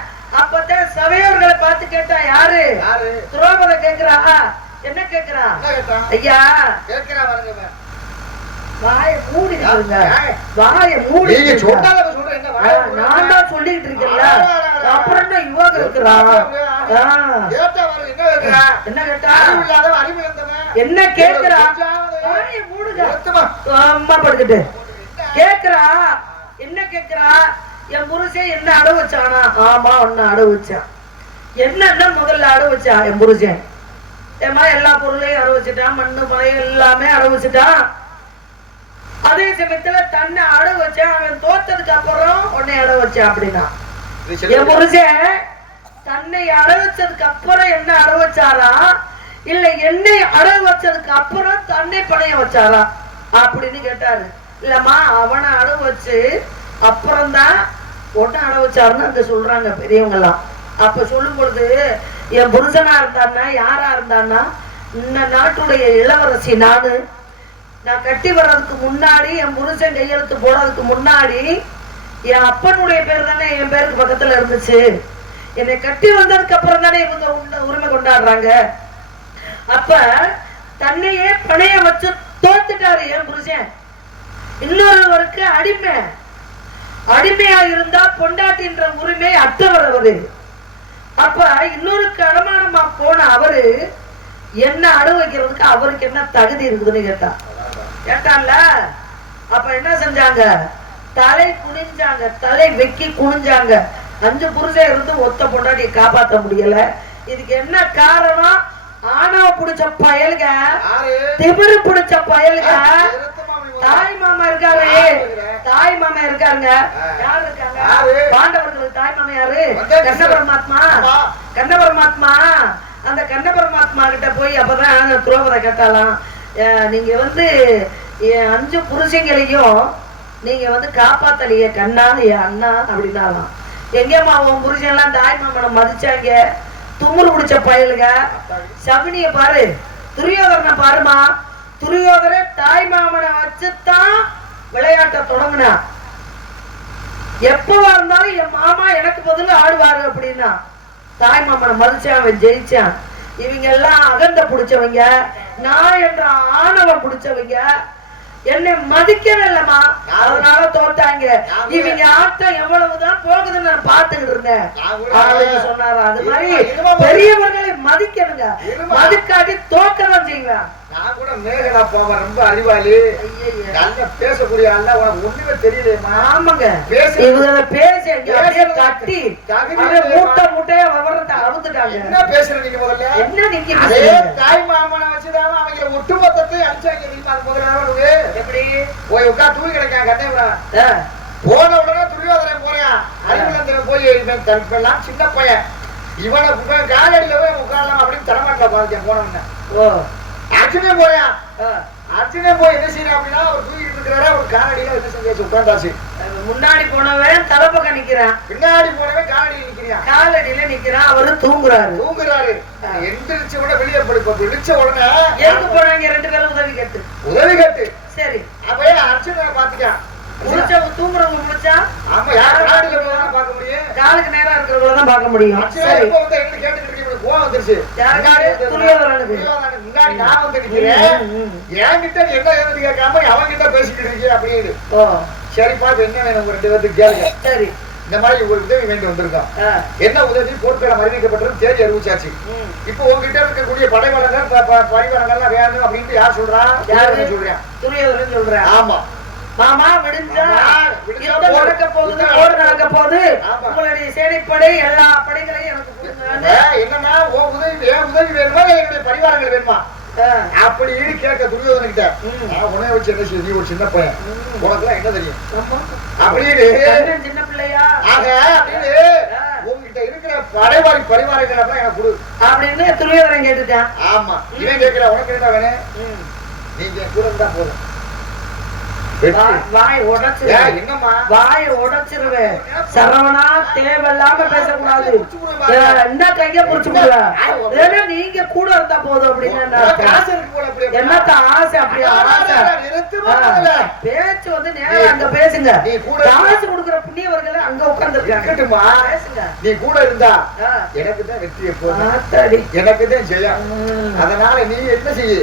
அப்பதான் சபையோர்களை பார்த்து கேட்டா யாரு? துரோபதை கேக்குறா. என்ன கேக்குறா? ஐயா வாய மூடி, வாய மூடி, நான் தான் சொல்லிட்டு இருக்கேன்ல, அப்புறம் என்ன இவங்க இருக்கிறா? என்ன கேட்டா? என்ன கேக்குறா? வாய மூடுங்க, அம்மா படுத்துட்டு கேக்குறா. என்ன கேக்குறா? என் புருஷன் என்ன அடவு வச்சானா? ஆமா ஒன்னு அடவு வச்சான். என்னன்னா முதல்ல அடவு வச்சான் என் புருஷன். ஏமா எல்லா பொருளையும் அடவு வச்சுட்டான், மண்ணு மழையும் எல்லாமே அடவு வச்சுட்டான். அதே சமயத்துல தன்னை அடவு வச்சான். அவன் தோத்ததுக்கு அப்புறம் உன்னை அடவு வச்சான் அப்படின்னா என் புருஷன் தன்னை அடவு வச்சதுக்கு அப்புறம் என்ன அடவு வச்சாரா, இல்ல என்னை அடவு வச்சதுக்கு அப்புறம் தன்னை பணைய வச்சாரா அப்படின்னு கேட்டாரு. இல்லம்மா அவனை அடவு வச்சு அப்புறம்தான் ஒன்ன அடவு வச்சாருன்னு அங்க சொல்றாங்க பெரியவங்க எல்லாம். அப்ப சொல்லும் பொழுது என் புருஷனா இருந்தான்னா யாரா இருந்தான்னா இந்த நாட்டுடைய இளவரசி நானு. நான் கட்டி வர்றதுக்கு முன்னாடி என் புருஷன் கையெழுத்து போடுறதுக்கு முன்னாடி என் அப்பனுடைய பேர் தானே என் பேருக்கு பக்கத்துல இருந்துச்சு. என்னை கட்டி வந்ததுக்கு அப்புறம் தானே இவங்க உரிமை கொண்டாடுறாங்க. அப்ப தன்னையே பணைய வச்சு தோத்துட்டாரு என் புருஷன். இன்னொருவருக்கு அடிமையா இருந்தா பொண்டாட்டின்ற உரிமை அற்றவர் அவரு. அப்ப இன்னொருக்கு அடமானமா போன அவரு என்ன அடவு வைக்கிறதுக்கு அவருக்கு என்ன தகுதி இருக்குதுன்னு கேட்டான்ல. அப்ப என்ன செஞ்சாங்க, தலை குனிஞ்சாங்க, தலை வெக்கி குனிஞ்சாங்க. 5 புருஷன் இருந்து ஒத்த பொண்டாட்டியை காப்பாற்ற முடியல. இதுக்கு என்ன காரணம்? ஆணவ புடிச்ச பயலுக, திமிரு பிடிச்ச பயலுக. தாய் மாமா இருக்காரு, தாய் மாமா இருக்காங்க. யாரு இருக்காங்க? பாண்டவர்களுக்கு தாய் மாமா யாரு? கண்ண பரமாத்மா. கண்ண பரமாத்மா அந்த கண்ண பரமாத்மா கிட்ட போய் அப்பதான் துரோபதை கேட்டாலாம், நீங்க வந்து 5 புருஷங்களையும் நீங்க வந்து காப்பாத்தலையே கண்ணா என் அண்ணா அப்படின்னாலாம். எங்கேம்மா உன் புருஷன் எல்லாம் தாய் மாமனை மதிச்சாங்க? துமுறு பிடிச்ச பயலுக. சகுனிய பாரு, துரியோதரனை பாருமா. துரியோதர தாய் மாமனை வச்சுதான் விளையாட்ட தொடங்கினா. எப்பவா இருந்தாலும் என் மாமா எனக்கு பதில் ஆடுவாரு அப்படின்னா தாய் மாமனை மதிச்சான், அவன் ஜெயிச்சான். இவங்க எல்லாம் அகந்த பிடிச்சவங்க, நான் என்ற ஆணவம் பிடிச்சவங்க, என்னை மதிக்கவே இல்லமா, அதனால தோத்தாங்க. இவங்க ஆட்டம் எவ்வளவுதான் போகுதுன்னு நான் பார்த்துக்கிட்டு இருந்தேன் சொன்னாரா. அது மாதிரி பெரியவர்களை மதிக்கணுங்க, மதிக்காட்டி தோக்கதான் செய்வேன். நான் கூட மேகடா போவேன், ரொம்ப அறிவாளி, நல்ல பேசக்கூடிய ஆள். உனக்கு ஒண்ணுமே தெரியலையேம்மா. ஆமாங்க, இவங்க பேசி அப்படியே கட்டி மூட்டை மூட்டையா விவரத்தை அவுத்துட்டாங்க. என்ன பேசுற நீங்க முதல்ல? என்ன நீங்க அதே தாய் மாமனை வச்சுதான் அவங்க ஒட்டுமொத்தத்தை அடிச்சாங்க தெரியுமா? அது முதல்ல எப்படி போய் உட்கா தூங்கி கிடைக்காங்க கட்டை போன உடனே துரியோதனன் போறேன், அறிவுலந்தன் போய் தடுப்பெல்லாம் சின்ன பையன் இவனை காலடியில போய் உட்காரலாம் அப்படின்னு தரமாட்டல பாருங்க. போனவன அர்ஜுனே போறேன், அர்ஜுனே போய் என்ன செய்யணும் அப்படின்னா அவர் தூக்கிட்டு இருக்கிறாரு, அவர் காலடியில என்ன செஞ்சு உட்கார்ந்தாச்சு. முன்னாடி போனவன் தலைப்பக்கம் நிக்கிறான், பின்னாடி போனவன் காலடியில் நிக்கிறான், காலடியில நிக்கிறான், அவரு தூங்குறாரு. எந்திரிச்ச உடனே வெளியே படுப்போம். விழிச்ச உடனே எங்க போனாங்க? 2 பேரும் உதவி கேட்டு. சரி, அப்பயே அர்ஜுனனை பாத்துக்கான். தூங்குறவங்க முடிச்சா ஆமா, யார் காலடியில போனா பார்க்க முடியும்? காலுக்கு நேரா இருக்கிறவங்கள தான் பார்க்க முடியும். சரி, இப்போ வந்து என்ன கேட்டுட்டு இருக்கீங்க? கோவம் வந்துருச்சு. முன்னாடி நான் வந்து நிக்கிறேன், என்கிட்ட என்ன ஏதுன்னு கேட்காம அவன்கிட்ட பேசிக்கிட்டு இருக்கீங்க அப்படின்னு. சரிப்பா, இப்ப என்ன வேணும்? 2 பேருக்கு கேளுங்க. சரி, இந்த மாதிரி ஒரு உதவி வேண்டி வந்திருக்கோம். என்ன உதவி? போர்க்களம் அறிவிக்கப்பட்டது, தேதி அறிவிச்சாச்சு. இப்போ உங்ககிட்ட இருக்கக்கூடிய படைவளங்கள் பரிவளங்கள்லாம் வேணும் அப்படின்ட்டு யார் சொல்றா? யாருன்னு சொல்றேன்? துரியோதனன் சொல்றேன். ஆமா மாமா, விடுஞ்சா யுத்தம் நடக்க போகுது, போர் நடக்க போகுது. உங்களுடைய சேனைப்படை எல்லா படைகளையும் எனக்கு கொடுங்க. என்னன்னா உதவி வேணுமா என்னுடைய பரிவாரங்கள் வேணுமா அப்படின்னு கேட்க துரியோதனன் கிட்ட. உடனே வச்சு என்ன செய்ய, நீ ஒரு சின்ன பையன், உனக்குலாம் என்ன தெரியும் அப்படின்னு சின்ன பிள்ளையா ஆக அப்படின்னு உங்ககிட்ட இருக்கிற பரிவாரங்கள் எல்லாம் எனக்கு கொடு அப்படின்னு துரியோதனன் கேட்டுட்டான். ஆமா, இவன் கேட்கிற உனக்கு என்ன வேணும்? நீங்க கூட இருந்தா போதும். வாய் உடைச்சிருவேன். சரவணா, தேவையில்லாம பேசக்கூடாது. இந்த கைய புடிச்சு ஏன்னா நீங்க கூட இருந்தா போதும் அப்படின்னு என்னத்த ஆசை? அப்படியா பேச்சு வந்து நேரம் அங்க பேசுங்க. காசு கொடுக்குற புண்ணியவர்கள் அங்க உட்கார்ந்துருக்காங்க. பேசுங்க. நீ கூட இருந்தா எனக்கு தான் வெற்றி, எனக்கு தான் ஜெயம். அதனால நீ என்ன செய்ய,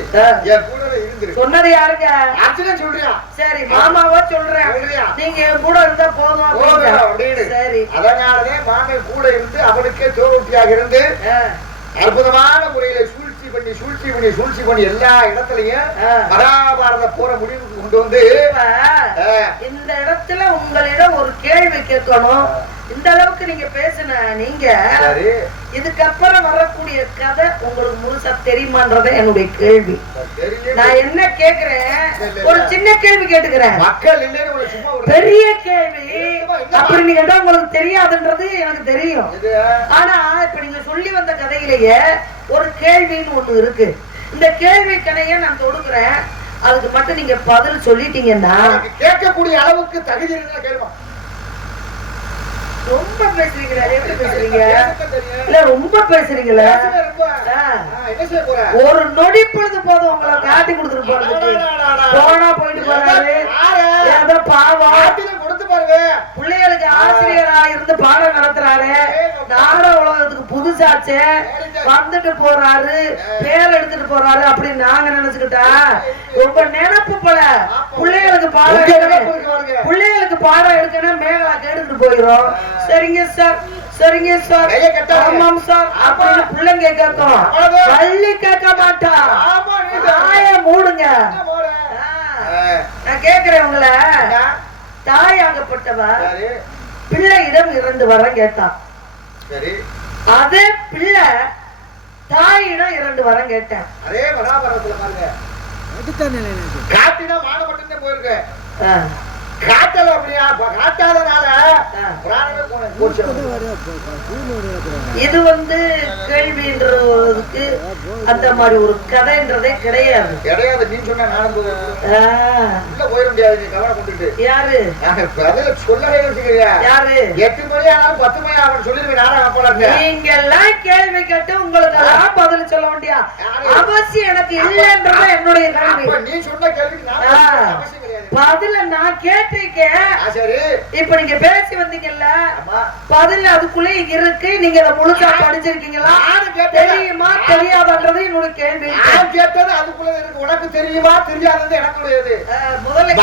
என் கூட இருந்து சொன்னது யாருங்க? அர்ஜுனன் சொல்றியா? சரி, மாமாவா சொல்றேன், நீங்க கூட இருந்தா போதும் அப்படின்னு. சரி, அதனாலதான் மாமன் கூட இருந்து அவனுக்கே தோட்டியாக இருந்து அற்புதமான முறையில சூழ்ச்சி பண்ணி எல்லா இடத்துலயும் மகாபாரத போற முடிவுக்கு கொண்டு வந்து இந்த இடத்துல உங்களிடம் ஒரு கேள்வி கேட்கணும். இந்த அளவுக்கு நீங்க பேசுன நீங்க இதுக்கப்புறம் வரக்கூடிய கதை உங்களுக்கு முழுசா தெரியுமான்றத என்னுடைய கேள்வி. நான் என்ன கேக்குறேன், ஒரு சின்ன கேள்வி கேட்டுக்கிறேன், பெரிய கேள்வி அப்படின்னு கேட்டா உங்களுக்கு தெரியாதுன்றது எனக்கு தெரியும். ஆனா இப்ப நீங்க சொல்லி வந்த கதையிலேயே ஒரு கேள்வின்னு ஒண்ணு இருக்கு. இந்த கேள்வி கதையை நான் தொடுக்கிறேன், அதுக்கு மட்டும் நீங்க பதில் சொல்லிட்டீங்கன்னா கேட்கக்கூடிய அளவுக்கு தகுதி இருந்தா கேள்வி. ரொம்ப பேசுறீங்களா? எப்படி பேசுறீங்க? இல்ல ரொம்ப பேசுறீங்களா? ஒரு நொடி பொழுது போதும் உங்களை காட்டி கொடுத்துட்டு போறதுக்கு. போனா போயிட்டு போறாரு, ஏதோ பாவம் கொடுத்து பாருங்க. பிள்ளைகளுக்கு ஆசிரியரா இருந்து பாடம் நடத்துறாரு, நாடக உலகத்துக்கு புதுசாச்சு வந்துட்டு போறாரு, பேர் எடுத்துட்டு போறாரு அப்படின்னு நாங்க நினைச்சுக்கிட்டா உங்க நினைப்பு போல. பிள்ளைகளுக்கு பாடம் எடுக்கணும் மேகலா கேட்டுட்டு போயிரும். சரிங்க சார், சரிங்க சார், ஆமாம் சார் அப்படின்னு பிள்ளைங்க கேட்கும், பள்ளி கேட்க மாட்டா. மூடுங்க. நான் கேக்குறேன் உங்களை, தாயாகப்பட்டவ பிள்ளையிடம் 2 வரம் கேட்டான். அதே பிள்ளை தாயிடம் 2 வரம் கேட்டேன். அதே மகாபாரதத்துல பாருங்க, காட்டினா மான மட்டும் போயிருக்கு, காட்டல அப்படியா? காட்டாதனால இது வந்து கேள்வின்றதுக்கு அந்த மாதிரி ஒரு கதைன்றதே கிடையாது. நீ சொன்ன நானும் போயிட முடியாது. நீ கவனம் கொண்டுட்டு யாரு சொல்லவே யாரு 8 மணி ஆனாலும் 10 மணி ஆகும் சொல்லிருவேன். நானும் நீங்க எல்லாம் கேள்வி கேட்டு உங்களுக்கு எல்லாம் பதில் சொல்ல வேண்டிய அவசியம் எனக்கு இல்லைன்றத என்னுடைய கேள்வி. நீ சொன்ன கேள்விக்கு பதில நான் கேட்டிருக்கேன். இப்ப நீங்க பேசி வந்தீங்கல்ல, பதில் அதுக்குள்ளே இருக்கு. நீங்க அதை முழுசா படிச்சிருக்கீங்களா, தெரியுமா தெரியாதுன்றது என்னோட கேள்வி. நான் கேட்டது அதுக்குள்ள இருக்கு, உனக்கு தெரியுமா தெரியாதது எனக்கு. முதல்ல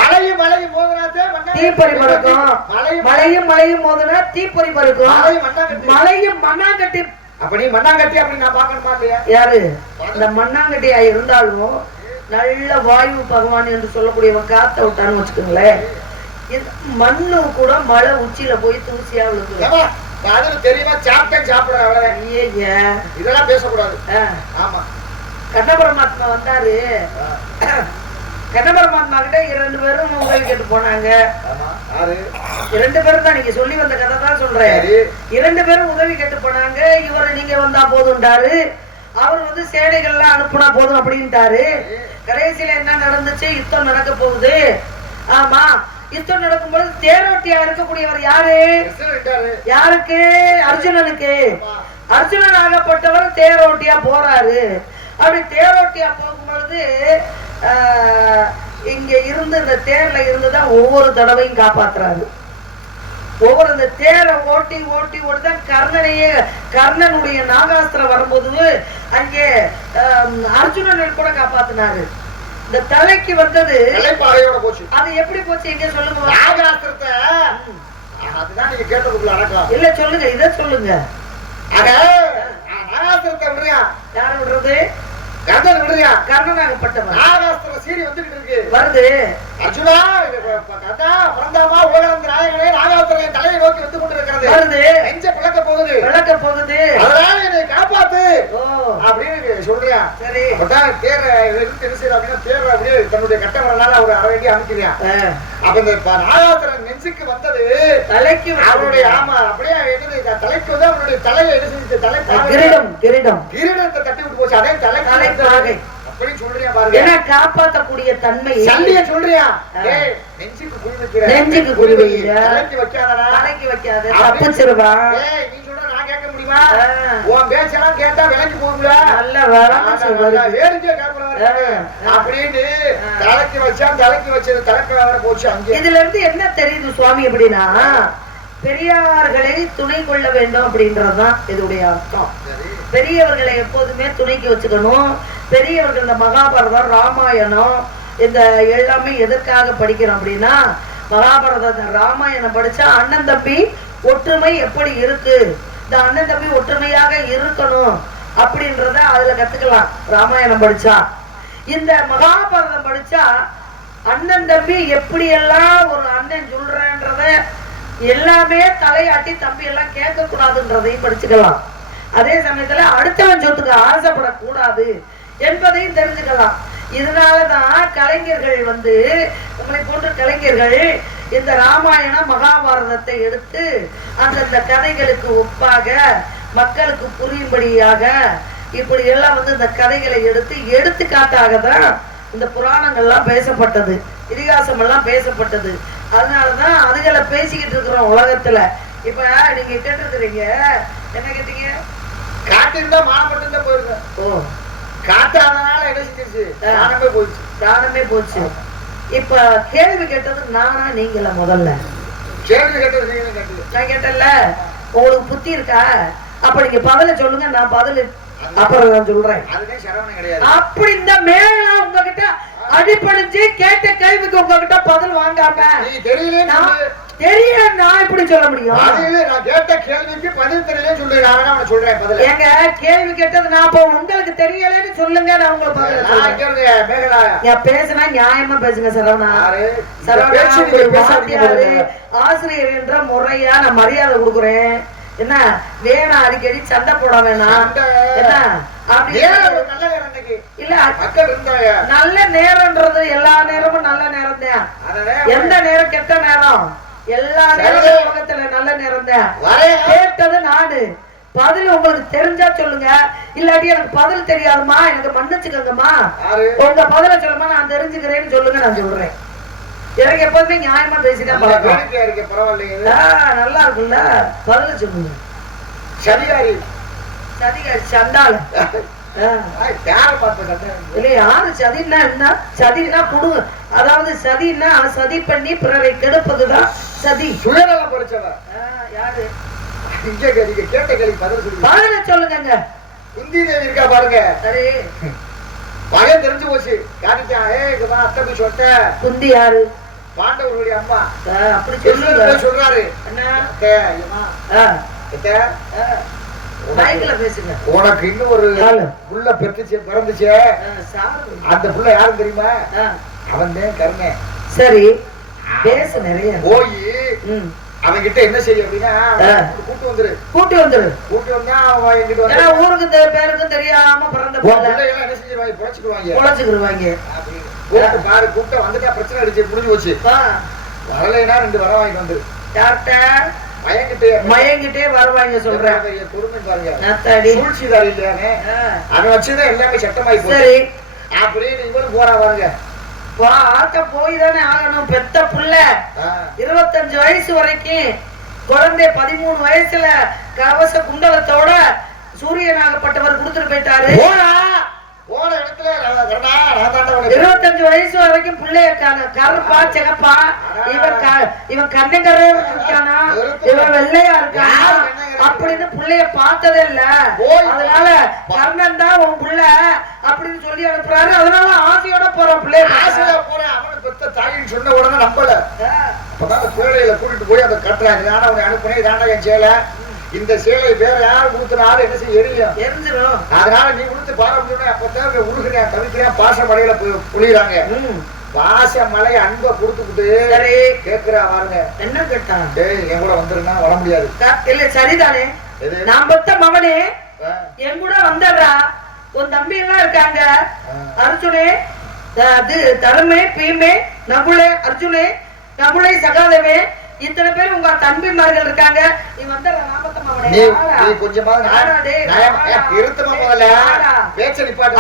மலையும் மோதினாத்தே தீப்பொறி பறக்கும், மலையும் மோதினா தீப்பொறி பறக்கும், மலையும் மண்ணாங்கட்டி. அப்படி மண்ணாங்கட்டி அப்படி நான் பாக்கணுமா இல்லையா? யாரு இந்த மண்ணாங்கட்டியா இருந்தாலும் நல்ல வாயு பகவான் என்று சொல்லக்கூடியவன் காத்த விட்டான்னு வச்சுக்கோங்களேன், மண்ணு கூட மழை உச்சியில போய் தூசியா விழுந்து. அதுல தெரியுமா சாப்பிட்டேன் சாப்பிடுறேன் இதெல்லாம் பேசக்கூடாது. ஆமா, கண்ணபரமாத்மா வந்தாரு. கண்ணபரமாத்மா கிட்ட 2 பேரும் உதவி கேட்டு போனாங்க. 2 பேரும் தான், நீங்க சொல்லி வந்த கதை தான் சொல்றேன். 2 பேரும் உதவி கேட்டு போனாங்க. இவரை நீங்க வந்தா போதும்ட்டாரு. அவர் வந்து சேனைகள்லாம் அனுப்புனா போதும் அப்படின்ட்டாரு. கடைசியில என்ன நடந்துச்சு? யுத்தம் நடக்க போகுது. ஆமா, யுத்தம் நடக்கும்போது தேரோட்டியா இருக்கக்கூடியவர் யாரு? யாருக்கு? அர்ஜுனனுக்கு. அர்ஜுனன் ஆகப்பட்டவர் தேரோட்டியா போறாரு. அப்படி தேரோட்டியா போகும்பொழுது இங்க இருந்து இந்த தேர்ல இருந்துதான் ஒவ்வொரு தடவையும் காப்பாத்துறாரு. ஒவ்வொரு இந்த தேரை ஓட்டி ஓட்டி ஓட்டிதான் கர்ணனுடைய நாகாஸ்திரம் வரும்போது அங்கே அர்ஜுனனை கூட காப்பாத்தினாரு. இந்த தலைக்கு வந்தது அது எப்படி போச்சு? எங்க சொல்லுங்க. நாகாஸ்திரத்தை அதுதான் நீங்க கேட்டதுக்குள்ள அடக்கலாம் இல்ல, சொல்லுங்க, இத சொல்லுங்க. நாகாஸ்திரத்தை விடுறியா? யார விடுறது? கர்ணன் விடுறியா? கர்ணனாகப்பட்டவன். நாகாஸ்திர சீரி வந்துகிட்டு இருக்கு. வருது. அர்ஜுனா, கதா பரந்தாமா உலகளந்த நாயகனே, நாகாஸ்திரம் தலையை நோக்கி வந்து கொண்டிருக்கிறது. வருது. நெஞ்ச பிளக்க போகுது. பிளக்க போகுது. அதனால என்னை காப்பாத்து அப்படின்னு சொல்றியா? சரி. அப்பதான் தேர எடுத்து என்ன செய்யற அப்படின்னா, தேர அப்படியே தன்னுடைய கட்டவரனால அவர் அரவடி அமைக்கிறியா? அப்ப இந்த நாகாஸ்திரம் நெஞ்சுக்கு வந்தது தலைக்கு அவருடைய. ஆமா, அப்படியே என்னது தலைக்கு வந்து அவருடைய தலையை எடுத்து தலை கிரீடம் கிரீடத்தை தட்டி விட்டு போச்சு. அதே தலை அப்படி சொல்றியா பாருங்க. ஏன்னா காப்பாற்றக்கூடிய தன்மை சல்லிய சொல்றியா? நெஞ்சுக்கு குறி வைக்கிற. நெஞ்சுக்கு குறி வைக்கிற. தலைக்கு வைக்காதடா. தலைக்கு வைக்காத. தப்பிச்சிருவா. நீ சொல்ற நான் கேட்க முடியுமா? உன் பேச்செல்லாம் கேட்டா விலைக்கு போகும்ல. நல்ல வேலை வேடிக்கை காட்டுறாரு அப்படின்னு தலைக்கு வச்சா தலைக்கு வச்சது தலைக்கு வர போச்சு. அங்கே இதுல இருந்து என்ன தெரியுது சுவாமி அப்படின்னா, பெரியார்களை துணை கொள்ள வேண்டும் அப்படின்றதுதான் இதோடைய அர்த்தம். பெரியவர்களை எப்போதுமே துணைக்கு வச்சுக்கணும். பெரியவர்கள் இந்த மகாபாரதம், ராமாயணம் இந்த எல்லாமே எதற்காக படிக்கிறோம் அப்படின்னா, மகாபாரத ராமாயணம் படிச்சா அண்ணன் தம்பி ஒற்றுமை எப்படி இருக்கு, இந்த அண்ணன் தம்பி ஒற்றுமையாக இருக்கணும் அப்படின்றத அதுல கத்துக்கலாம். ராமாயணம் படிச்சா, இந்த மகாபாரதம் படிச்சா அண்ணன் தம்பி எப்படி எல்லாம் ஒரு அண்ணன் சொல்றன்றத எல்லாமே தலையாட்டி தம்பி எல்லாம் கேட்க கூடாதுன்றதையும் படிச்சுக்கலாம். அதே சமயத்துல அடுத்தவன் சொத்துக்கு ஆசைப்படக்கூடாது என்பதையும் தெரிஞ்சுக்கலாம். இதனாலதான் கலைஞர்கள் வந்து உங்களை போன்ற கலைஞர்கள் இந்த ராமாயண மகாபாரதத்தை எடுத்து அந்தந்த கதைகளுக்கு ஒப்பாக மக்களுக்கு புரியும்படியாக இப்படி எல்லாம் வந்து இந்த கதைகளை எடுத்து எடுத்துக்காட்டாக தான் இந்த புராணங்கள்லாம் பேசப்பட்டது, இதிகாசம் எல்லாம் பேசப்பட்டது. அதனாலதான் அதுகளை பேசிக்கிட்டு இருக்கிறோம் உலகத்துல. இப்ப நீங்க கேட்டிருக்கிறீங்க, என்ன கேட்டீங்க? காட்டிருந்தா மானப்பட்டு தான் போயிருங்க. ஓ, காட்டாதனால என்ன செஞ்சிருச்சு? தானமே போச்சு. தானமே போச்சு. இப்ப கேள்வி கேட்டது நானா நீங்கள? முதல்ல கேள்வி கேட்டது நான் கேட்டல. உங்களுக்கு புத்தி இருக்கா? அப்ப நீங்க பதில சொல்லுங்க, நான் பதில் அப்புறம் நான் சொல்றேன். அதுவே சரவணம் கிடையாது. அப்படி இந்த மேல உங்ககிட்ட அடிபடிஞ்சு கேட்ட கேள்விக்கு உங்ககிட்ட பதில் வாங்காம நீ தெரியல தெரியல நான் எப்படி சொல்ல முடியும்? நான் கேட்ட கேள்விக்கு பதில் தெரியல சொல்றேன். சொல்றேன் பதில். ஏங்க கேள்வி கேட்டது நான் அப்ப உங்களுக்கு தெரியலன்னு சொல்லுங்க, நான் உங்களுக்கு பதில் சொல்றேன். என் பேசுனா நியாயமா பேசுங்க சரவணா. சரவணா ஆசிரியர் என்ற முறையா நான் மரியாதை கொடுக்குறேன். என்ன வேணா அடிக்கடி சண்டை போட வேணாம். என்ன இல்ல நல்ல நேரம்ன்றது எல்லா நேரமும் நல்ல நேரம் தான். எந்த நேரம் கெட்ட நேரம்? எல்லா நேரமும் உலகத்துல நல்ல நேரம் தான். கேட்டது நானு, பதில் உங்களுக்கு தெரிஞ்சா சொல்லுங்க, இல்லாட்டி எனக்கு பதில் தெரியாதுமா, எனக்கு மன்னிச்சுக்கங்கம்மா, உங்க பதில சொல்லுமா, நான் தெரிஞ்சுக்கிறேன்னு சொல்லுங்க, நான் சொல்றேன். எனக்கு எப்போதுமே நியாயமா பேசிதான் நல்லா இருக்குல்ல. பதில சொல்லுங்க. சதிகாரி சண்டால யாரு சதினா என்ன? சதினா குடுங்க, அதாவது சதினா சதி பண்ணி பிறரை கெடுப்பதுதான் சதி. சுயநலம் படிச்சவன் யாரு? கேட்ட கேள்வி பதில சொல்லுங்க. குந்தி தேவி இருக்கா பாருங்க. சரி, பகல் தெரிஞ்சு போச்சு. காட்டிட்டான் அத்தை சொல்லிட்ட. குந்தி யாரு? பாண்டவர்களுடைய அம்மா. அப்படி சொல்றாரு. மைக்ல பேசுங்க. உனக்கு இன்னும் ஒரு ஹலோ. புள்ள பிறந்துச்சு. சாரு. அந்த புள்ள யாரும் தெரியுமா? அவன் தான் கருணை. சரி பேசு நிறைய. போய் அவன் கிட்ட என்ன செய்ய அப்படின்னா கூட்டு வந்துரு. கூட்டு வந்தா அவன் என்கிட்ட வந்து ஊருக்கு பேருக்கும் தெரியாம பிறந்த பிள்ளைகள் என்ன செஞ்சிருவாங்க? பொழைச்சுக்குருவாங்க. பாரு கூப்பிட்ட வந்துட்டா பிரச்சனை அடிச்சு முடிஞ்சு போச்சு. வரலைன்னா 2 வர வாங்கிட்டு வந்துரு. டாக்டர் மயங்கிட்டே வருவாங்க சொல்றேன். பொறுமை பாருங்க. சூழ்ச்சிதாரி இல்லையானே அவன் வச்சுதான் எல்லாமே சட்டமாயி போச்சு. அப்படின்னு இவனும் போறா பாருங்க. ஆத்த போய் தானே ஆகணும். பெத்த புள்ள 25 வயசு வரைக்கும் குழந்தை 13 வயசுல கவச குண்டலத்தோட சூரியனாகப்பட்டவர் கொடுத்துட்டு போயிட்டாரு. போன இடத்துல 25 வயசு வரைக்கும் பிள்ளைய கருப்பா சிகப்பா இவன் கண்ணங்கரே இருக்கானா இவன் வெள்ளையா இருக்கானா அப்படின்னு பிள்ளைய பார்த்ததே இல்ல. அதனால கண்ணன் தான் உன் புள்ள அப்படின்னு சொல்லி அனுப்புறாரு. அதனால ஆசையோட போறான் பிள்ளைய. ஆசையோட போறேன். அவனு பெத்த தாயின்னு சொன்ன உடனே நம்பல. அப்பதான் சேலையில கூட்டிட்டு போய் அதை கட்டுறாங்க. நானும் அவனை அனுப்புனேன். இதாண்டா என் சேலை. இந்த சேலை வேற யாரும் கொடுத்தனாலும் என்ன செய்ய எரிஞ்சிடும். அதனால நீ கொடுத்து பாருங்க. அப்பதான் உருகுறேன் தவிக்கிறேன். பாச மலையில புளியறாங்க. பாச மலை அன்பை கொடுத்துக்கிட்டு சரி கேக்குறா பாருங்க. என்ன கேட்டான்? என் கூட வந்துருன்னா வர முடியாது. இல்ல சரிதானே. நான் பெத்த மகனே என் கூட வந்துடுறா. உன் தம்பி எல்லாம் இருக்காங்க. அர்ஜுனே அது தருமே பீமே நகுலே அர்ஜுனே நகுலை சகாதேவே இத்தனை பேர் உங்க தம்பிமார்கள் இருக்காங்க. நீ வந்து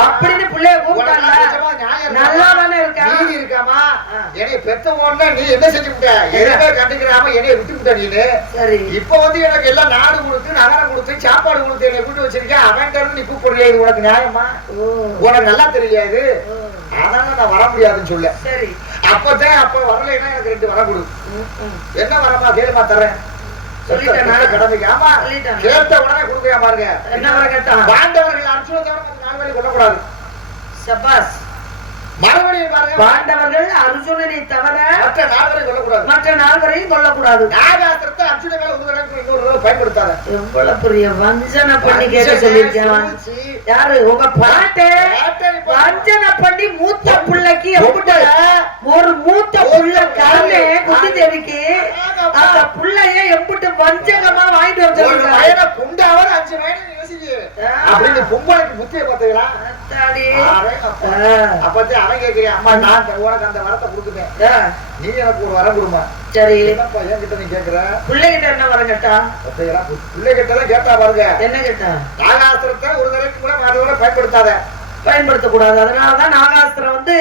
அப்படின்னு பிள்ளைய கூப்பிட்டாங்க. நல்லா தானே இருக்காமா? என்னை பெத்த ஓடல நீ என்ன செஞ்சு விட்ட? எதுவுமே கண்டுக்கிறாம என்னைய விட்டு விட்ட நீனு. சரி இப்ப வந்து எனக்கு எல்லாம் நாடு கொடுத்து நகரம் கொடுத்து சாப்பாடு கொடுத்து என்னை கூட்டு வச்சிருக்கேன். அவன் நீ கூப்பிடுறியா? இது உனக்கு நியாயமா? உனக்கு நல்லா தெரியாது. அதனால நான் வர முடியாதுன்னு சொல்ல. சரி அப்பதான் அப்ப வரலைன்னா எனக்கு 2 வரம் கொடு. என்ன வரமா கேளுமா தர்றேன் கடமைக்கு. ஆமா கேட்ட உடனே கொடுக்குறியா பாருங்க. என்ன வர கேட்டான்? பாண்டவர்கள் அர்ஜுனத்தோட 4 பேரை கொல்லக்கூடாது. சபாஸ். மறுபடியும் பாருங்க. பாண்டவர்கள் அர்ஜுனனை தவிர மற்ற 4 பேரையும் கொல்லக்கூடாது. நாகாஸ்திரத்தை அர்ஜுன மேல ஒரு தடவை இன்னொரு தடவை பயன்படுத்தாத. எவ்வளவு பெரிய வஞ்சனை பண்ணி கேட்க சொல்லிருக்கான். யாரு உங்க பாட்டு? வஞ்சனை பண்ணி மூத்த பிள்ளைக்கு ஒரு மூத்த புள்ள கருணை குட்டி தேவிக்கு அந்த புள்ளைய எம்பிட்டு வஞ்சகமா வாங்கிட்டு வந்து குண்டாவது 5 வயது அப்படின்னு பொம்பளைக்கு புத்திய பார்த்தீங்களா? அப்பத்தே அவன் கேட்கிறேன். அம்மா நான் உனக்கு அந்த வரத்தை கொடுத்துட்டேன். நீ எனக்கு ஒரு வரம் கொடுமா. சரி என்னப்பா என்கிட்ட நீ கேக்குற? பிள்ளைகிட்ட என்ன வரம் கேட்டா? பிள்ளைகிட்ட கேட்டா பாருங்க. என்ன கேட்டா? நாகாஸ்திரத்தை ஒரு தடவைக்கு கூட அதோட பயன்படுத்தக்கூடாது. அதனாலதான் நாகாஸ்திரம் வந்து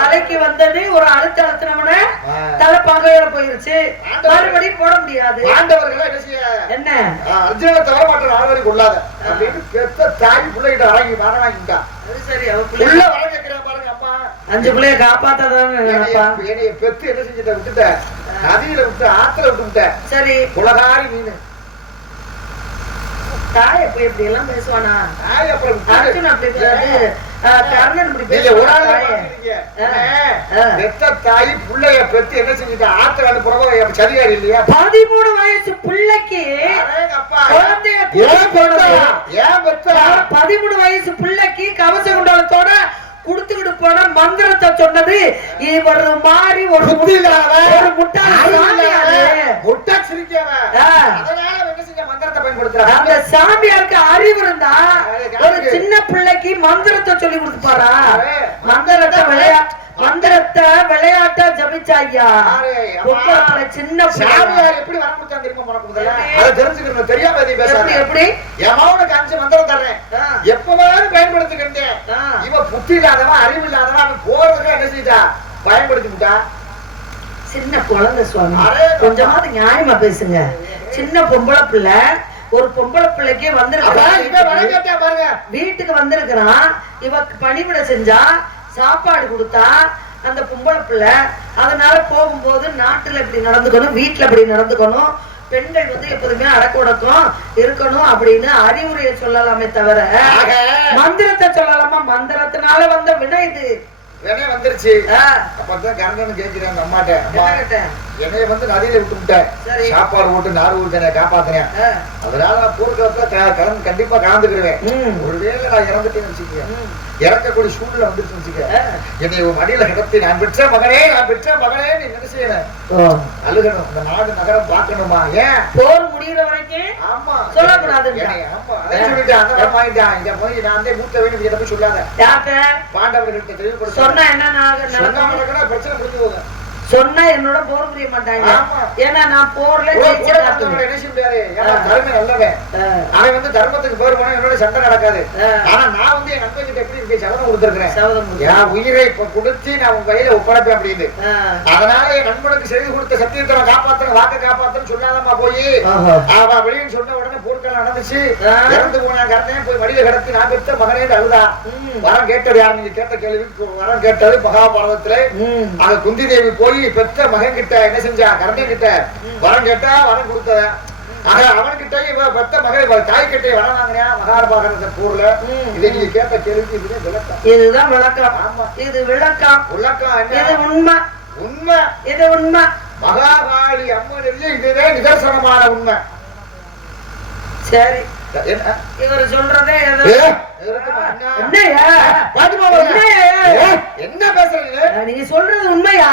தலைக்கு வந்தது ஒரு அழுத்தவன தலைப்பாகையோட போயிருச்சு. மறுபடியும் போட முடியாது. பாண்டவர்கள் என்ன அர்ஜுனனை தவிர மற்ற 4 பேரை கொள்ளாத அப்படின்னு பெத்த தாய் பிள்ளைகிட்ட அரங்கி வரம் வாங்கிட்டா. சரி உள்ள வர கேட்கிறேன் பாருங்க. அம்மா 5 பிள்ளைய காப்பாத்தாதான் என்னைய பெத்து என்ன செஞ்சுட்ட? விட்டுட்ட. நதியில விட்டு ஆத்துல விட்டு. சரி உலகாரி மீன் தாய் எப்ப இப்படி எல்லாம் பேசுவானா? அர்ஜுன் அப்படி கர்ணன் இப்படி பேசுவாங்க. தாய் புள்ளைய பெத்து என்ன செஞ்சுட்டா? ஆத்துல அனுப்புறவங்க சரியாரு இல்லையா? 13 வயசு பிள்ளைக்கு 13 வயசு பிள்ளைக்கு கவச குண்டலத்தோட குடுத்துக்கிட்டு போன மந்திரத்தை சொன்னது இவர் மாறி ஒரு முட்டா அந்த சாமியாருக்கு அறிவு இருந்தா ஒரு சின்ன பிள்ளைக்கு மந்திரத்தை சொல்லி கொடுத்துப்பாரா? மந்திரத்தை விளையாட்டா ஜபிச்சா ஐயா. சின்ன சாமியார் எப்படி வர கொடுத்தா தெரியுமா? தெரியாம எப்படி 5 மந்திரம் தர்றேன் எப்பவாலும் பயன்படுத்திக்கிட்டேன். இவன் புத்தி இல்லாதவன் அறிவு இல்லாதவன் அவன் போறதுக்கு என்ன செய்தா? பயன்படுத்திக்கிட்டா. சின்ன குழந்தை சுவாமி கொஞ்சமாவது நியாயமா பேசுங்க. சின்ன பொம்பளை பிள்ளை ஒரு பொம்பளை பிள்ளைக்கு வந்திருக்கான். வீட்டுக்கு வந்திருக்கிறான். இவ பணிவிட செஞ்சா சாப்பாடு கொடுத்தா அந்த பொம்பளை பிள்ளை. அதனால போகும்போது நாட்டுல இப்படி நடந்துக்கணும், வீட்டுல இப்படி நடந்துக்கணும், பெண்கள் வந்து எப்போதுமே அடக்கொடக்கம் இருக்கணும் அப்படின்னு அறிவுரையை சொல்லலாமே தவிர மந்திரத்தை சொல்லலாமா? மந்திரத்தினால வந்த வினை இது. வினை வந்துருச்சு. அப்பதான் கர்ணன் கேட்கிறேன் அம்மாட்ட. என்னைய வந்து நதியில விட்டு விட்டேன். சரி. சாப்பாடு போட்டு நாடு ஊர்தனை காப்பாத்தினேன். அதனால நான் போர்க்களத்துல கலந்து கண்டிப்பா கலந்துக்கிடுவேன். ஒருவேளை நான் இறந்துட்டேன்னு வச்சுக்கேன், இறக்கக்கூடிய சூழ்நிலை வந்துட்டு வச்சுக்க, என்னை மடியில கிடத்தி நான் பெற்ற மகனே நீ என்ன செய்யணும்? அழுகணும். இந்த நாடு நகரம் பார்க்கணுமா? ஏன் போர் முடிகிற வரைக்கும் ஆமா சொல்லக்கூடாது. ஆமா அதான் சொல்லிட்டேன். அந்த மாதிரி வாங்கிட்டான். இங்க போய் நான் வந்து மூத்த வேணும் இதை போய் சொல்லாத. பாண்டவர்கள்ட்ட தெளிவுபடுத்த சொன்னா என்ன பிரச்சனை புரிஞ்சு போங்க. சொன்னா என்னோட போர் புரிய மாட்டாங்க. ஏன்னா நான் போர்ல என்ன செய்ய முடியாது. ஏன்னா தர்ம நல்லவன். அவன் வந்து தர்மத்துக்கு போர் போனா என்னோட சண்டை நடக்காது. ஆனா நான் வந்து என் நண்பன் கிட்ட எப்படி இருக்க சபதம் கொடுத்திருக்கிறேன். என் உயிரை இப்ப கொடுத்து நான் உங்க கையில ஒப்படைப்பேன் அப்படின்னு. அதனால என் நண்பனுக்கு செய்து கொடுத்த சத்தியத்தை நான் காப்பாத்தணும், வாக்க காப்பாத்தணும் சொல்லாதமா போய் அவ வெளியே சொன்ன உடனே போர்க்களம் நடந்துச்சு. இறந்து போன கருத்தையும் போய் வழியில கிடத்தி நான் பெற்ற மகனே அழுதா. வரம் கேட்டது யாரு? நீங்க கேட்ட கேள்வி வரம் கேட்டது மகாபாரதத்துல. அங்க குந்தி தேவி போய் பெற்ற மகன் கிட்ட என்ன செஞ்சா? கரண்டி கிட்ட வரம் கேட்டா வரம் கொடுத்த. அவன்கிட்ட இவ பெத்த மகன் தாய் கிட்டே வரம் வாங்கினா மகாபாரத போர்ல. இதை நீங்க கேட்ட கேள்விக்கு இதுதான் விளக்கம். இதுதான் விளக்கம். ஆமா இது விளக்கம். விளக்கம் இது உண்மை. உண்மை இது உண்மை. மகாகாளி அம்மன் இதுவே நிதர்சனமான உண்மை. சரி இவர் சொல்றதே என்ன பேசுறீங்க? நீங்க சொல்றது உண்மையா?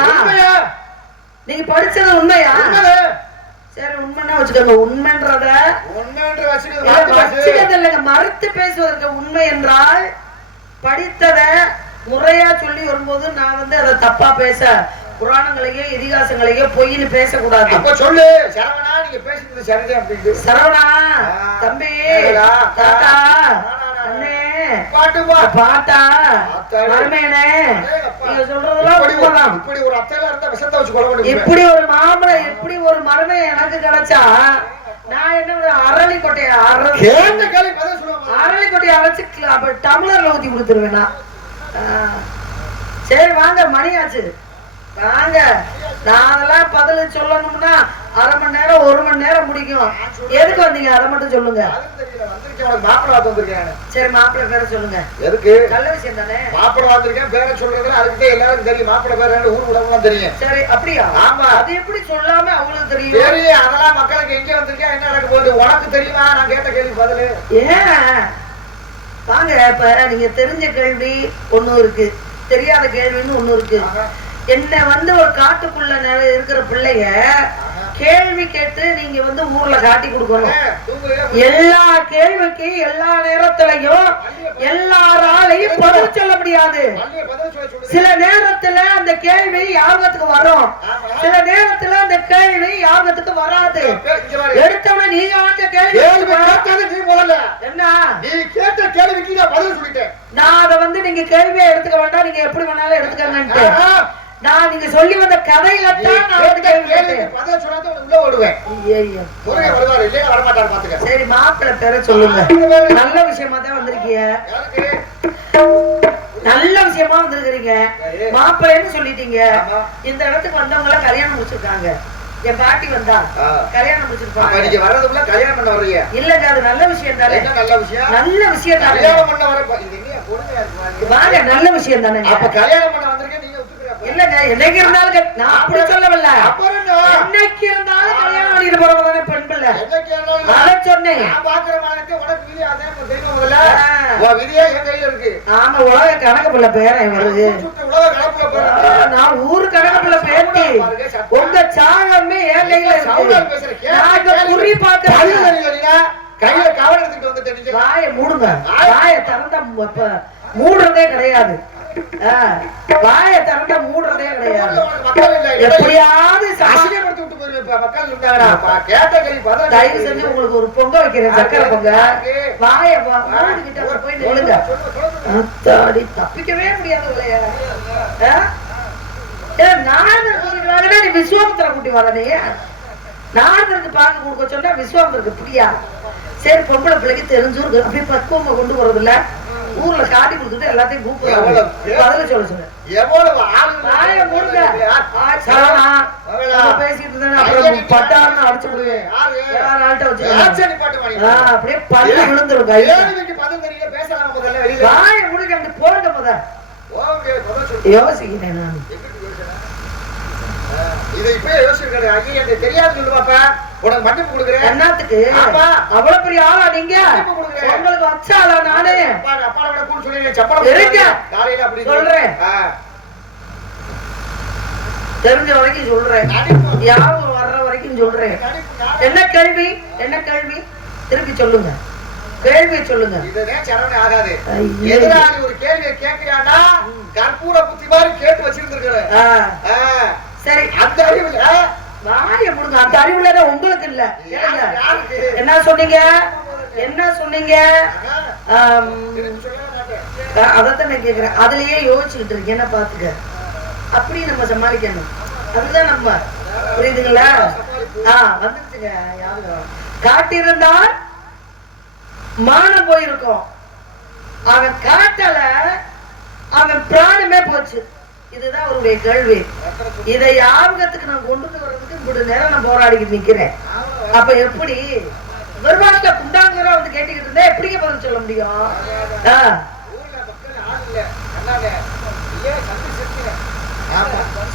நீங்க படிச்சது உண்மையா? சரி உண்மைன்னா வச்சுக்கோங்க. உண்மைன்றத வச்சுக்கிறது இல்லைங்க, மறுத்து பேசுவதற்கு. உண்மை என்றால் படித்தத முறையா சொல்லி வரும்போது நான் வந்து அதை தப்பா பேச, புராணங்களையோ இதிகாசங்களையோ பொய்னு பேசக்கூடாது. அப்ப சொல்லு சரவணா, நீங்க பேசுறது சரிதான் அப்படின்னு. சரவணா தம்பி, தாத்தா, அண்ணே, பாட்டா, மருமேனே, நீங்க சொல்றதெல்லாம் இப்படி ஒரு அத்தையில இருந்தா விஷத்தை வச்சு கொலை பண்ணி, இப்படி ஒரு மாமலை, இப்படி ஒரு மருமை எனக்கு கிடைச்சா நான் என்ன அரளி கொட்டையை அரைச்சு டம்ளர்ல ஊத்தி கொடுத்துருவேனா? சரி வாங்க, மணியாச்சு வாங்க. நான் அதெல்லாம் பதில் சொல்லணும்னா அரை மணி நேரம் 1 மணி நேரம் முடிக்கும். எதுக்கு வந்தீங்க அதை மட்டும் சொல்லுங்க. சரி மாப்பிள்ளை பேரை சொல்லுங்க. எதுக்கு? நல்ல விஷயம் தானே. மாப்பிள்ளை வந்திருக்கேன் பேரை சொல்றதுல அதுக்கிட்டே எல்லாரும் தெரியும். மாப்பிள்ளை பேர் ஊர் உலகம் தெரியும். சரி அப்படியா? ஆமா. அது எப்படி சொல்லாம அவங்களுக்கு தெரியும்? தெரியும். அதெல்லாம் மக்களுக்கு எங்க வந்திருக்கேன் என்ன நடக்க போகுது உனக்கு தெரியுமா? நான் கேட்ட கேள்வி பதிலு. ஏன் வாங்க. இப்ப நீங்க தெரிஞ்ச கேள்வி ஒண்ணு இருக்கு, தெரியாத கேள்வின்னு ஒண்ணு இருக்கு. என்ன வந்து ஒரு காட்டுக்குள்ள இருக்கிற பிள்ளைய கேள்வி கேட்டு நீங்க வந்து ஊர்ல காட்டி கொடுக்கணும். எல்லா கேள்விக்கு எல்லா நேரத்திலையும் எல்லாராலையும் பதில் சொல்ல முடியாது. சில நேரத்துல அந்த கேள்வி யாபத்துக்கு வரும், சில நேரத்துல அந்த கேள்வி யாபத்துக்கு வராது. எடுத்தவன நீங்க வாங்க கேள்வி என்ன நீ கேட்ட கேள்விக்கு நான் பதில் சொல்லிட்டேன். நான் அதை வந்து நீங்க கேள்வியா எடுத்துக்க வேண்டாம், நீங்க எப்படி வேணாலும் எடுத்துக்கங்கன்ட்டு நான் நீங்க சொல்லி வந்த கதையில தான் நான் வந்து பதில் சொல்லாத உள்ள ஓடுவேன். ஐயோ முருகன் வருவாரு இல்லையா? வர மாட்டாரு பாத்துக்க. சரி மாப்பிள்ளை பேரை சொல்லுங்க. நல்ல விஷயமா தான் வந்திருக்கீங்க, நல்ல விஷயமா வந்திருக்கீங்க. மாப்பிள்ளைன்னு சொல்லிட்டீங்க. இந்த இடத்துக்கு வந்தவங்க எல்லாம் கல்யாணம் முடிச்சிருக்காங்க. என் பாட்டி வந்தா கல்யாணம் முடிச்சிருப்பாங்க. நீங்க வர்றதுக்குள்ள கல்யாணம் பண்ண வர்றீங்க? இல்லங்க அது நல்ல விஷயம் தானே. என்ன நல்ல விஷயம்? நல்ல விஷயம் தானே. கல்யாணம் பண்ண வர இது என்ன பொறுமையா இருக்கு வாங்க. நல்ல விஷயம் தானே. அப்ப கல்யாணம் பண்ண வந்திருக்கீங்க. நீங்க ஒத்துக்கறீங்க? இல்லங்க என்னைக்கு இருந்தாலும் நான் அப்படி சொல்லவில்லை. அப்புறம் என்னைக்கு இருந்தாலும் கல்யாணம் பண்ணிட்டு போறவங்க தானே பெண் பிள்ளை. என்னைக்கு இருந்தாலும் அத சொன்னேன். நான் பாக்குற மாதிரி உனக்கு விதி அதே தெரியுமா? முதல்ல வா விதியே என் கையில இருக்கு. ஆமா உலக கணக்கு பிள்ளை பேரே வருது. உலக கணக்கு பிள்ளை பேரே நான் ஊரு கணக்கு பிள்ளை பேத்தி. உங்க சாகமே என் கையில இருக்கு. நான் குறி பார்த்து கையில கவர் எடுத்துட்டு வந்துட்டேன். நீங்க வாயை மூடுங்க. வாயை திறந்தா மூடுறதே கிடையாது. வாயை திறந்தா மூடுறதே கிடையாது. எப்படியாவது அசிங்கப்படுத்தி விட்டு போயிருவேன். மக்கள் இருந்தாங்கடா கேட்ட கேள்வி பதில் தயவு செஞ்சு உங்களுக்கு ஒரு பொங்க வைக்கிறேன், சக்கரை பொங்க. வாயை மூடிக்கிட்ட போய் நில்லுங்க. அத்தாடி தப்பிக்கவே முடியாது. நாரதர் நீ விஸ்வாமித்திர கூட்டி வரனே. நாரதருக்கு பார்க்க கொடுக்க சொன்னா விஸ்வாமித்திரருக்கு பிடியா? சரி பொம்பளை பிள்ளைக்கு தெரிஞ்சுருக்கு அப்படி பக்குவமா கொண்டு போறது இல்ல. ஊர்ல காட்டி கொடுத்துட்டு எல்லாத்தையும் கூப்பிடுறாங்க. பதில சொல்ல சொன்ன எவ்வளவு பேசிட்டு இருந்தா பட்டான்னு அடிச்சு விடுவேன். அப்படியே பல்லு விழுந்துரும். வாய முடிக்க அந்த போங்க முத யோசிக்கிறேன் நான். இதை இப்ப யோசிச்சிருக்காரு. ஐயா எனக்கு தெரியாது சொல்லுவாப்பா, உனக்கு மன்னிப்பு கொடுக்குறேன். என்னத்துக்கு ஆமா அவ்வளவு பெரிய ஆளா நீங்க? மன்னிப்பு கொடுக்குறேன். உங்களுக்கு வச்சாலா நானே அப்பா விட கூட சொல்லி சப்பளம் இருங்க. காலையில அப்படி சொல்றேன், தெரிஞ்ச வரைக்கும் சொல்றேன், யாரும் வர்ற வரைக்கும் சொல்றேன். என்ன கேள்வி? என்ன கேள்வி? திருப்பி சொல்லுங்க, கேள்வியை சொல்லுங்க. இதுதான் சரவணை ஆகாது. எதிராளி ஒரு கேள்வியை கேட்கிறானா கற்பூர புத்தி மாதிரி கேட்டு வச்சிருந்திருக்கிற. சரி, அந்த அறிவுல வாய முடுங்க. அந்த அறிவுல உங்களுக்கு இல்ல. என்ன சொன்னீங்க? என்ன சொன்னீங்க? அதத்தான் நான் கேக்குறேன். அதுலயே யோசிச்சுக்கிட்டு இருக்கேன். என்ன பாத்துக்க, அப்படி நம்ம சமாளிக்கணும். அதுதான் நம்ம, புரியுதுங்களா? வந்துருச்சுங்க. யாரும் காட்டியிருந்தால் மானம் போயிருக்கும். அவன் காட்டல, அவன் பிராணமே போச்சு. இதுதான் அவருடைய கேள்வி. இதை யாபகத்துக்கு நான் கொண்டு வர்றதுக்கு இப்படி நேரம் நான் போராடிக்கிட்டு நிக்கிறேன். அப்ப எப்படி வருவாங்க குண்டாங்கிற வந்து கேட்டுக்கிட்டு இருந்தா எப்படிங்க பதில் சொல்ல முடியும்?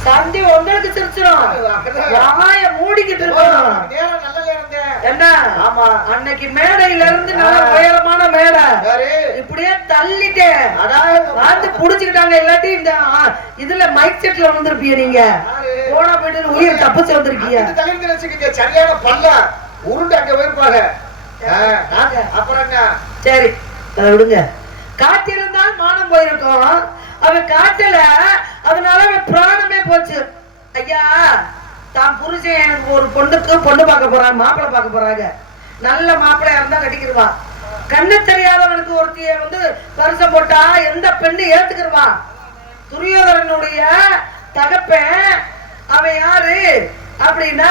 சந்தி உங்களுக்கு சிரிச்சிடும். வாய மூடிக்கிட்டு இருக்கணும். என்ன? ஆமா, அன்னைக்கு மேடையில இருந்து நல்ல உயரமான மேடை இப்படியே தள்ளிட்டேன் வந்து புடிச்சுக்கிட்டாங்க. இல்லாட்டி இந்த இதுல மைக் செட்ல வந்திருப்பீங்க. நீங்க போனா போயிட்டு உயிர் தப்பிச்சு வந்திருக்கீங்க. சரியான பல்ல உருண்டு அங்க போயிருப்பாங்க. அப்புறம் என்ன? சரி விடுங்க. காட்டியிருந்தால் மானம் போயிருக்கும். அவன் காட்டல, அதனால அவன் பிராணமே போச்சு. ஐயா, தான் புருஷன் ஒரு பொண்ணுக்கு பொண்ணு பார்க்க போறான், மாப்பிள்ளை பார்க்க போறாங்க. நல்ல மாப்பிள்ளையா இருந்தா கட்டிக்கிடுவான். கண்ணு தெரியாதவனுக்கு ஒருத்திய வந்து பரிசம் போட்டா எந்த பெண்ணு ஏத்துக்கிடுவான்? துரியோதரனுடைய தகப்பன் அவன் யாரு அப்படின்னா,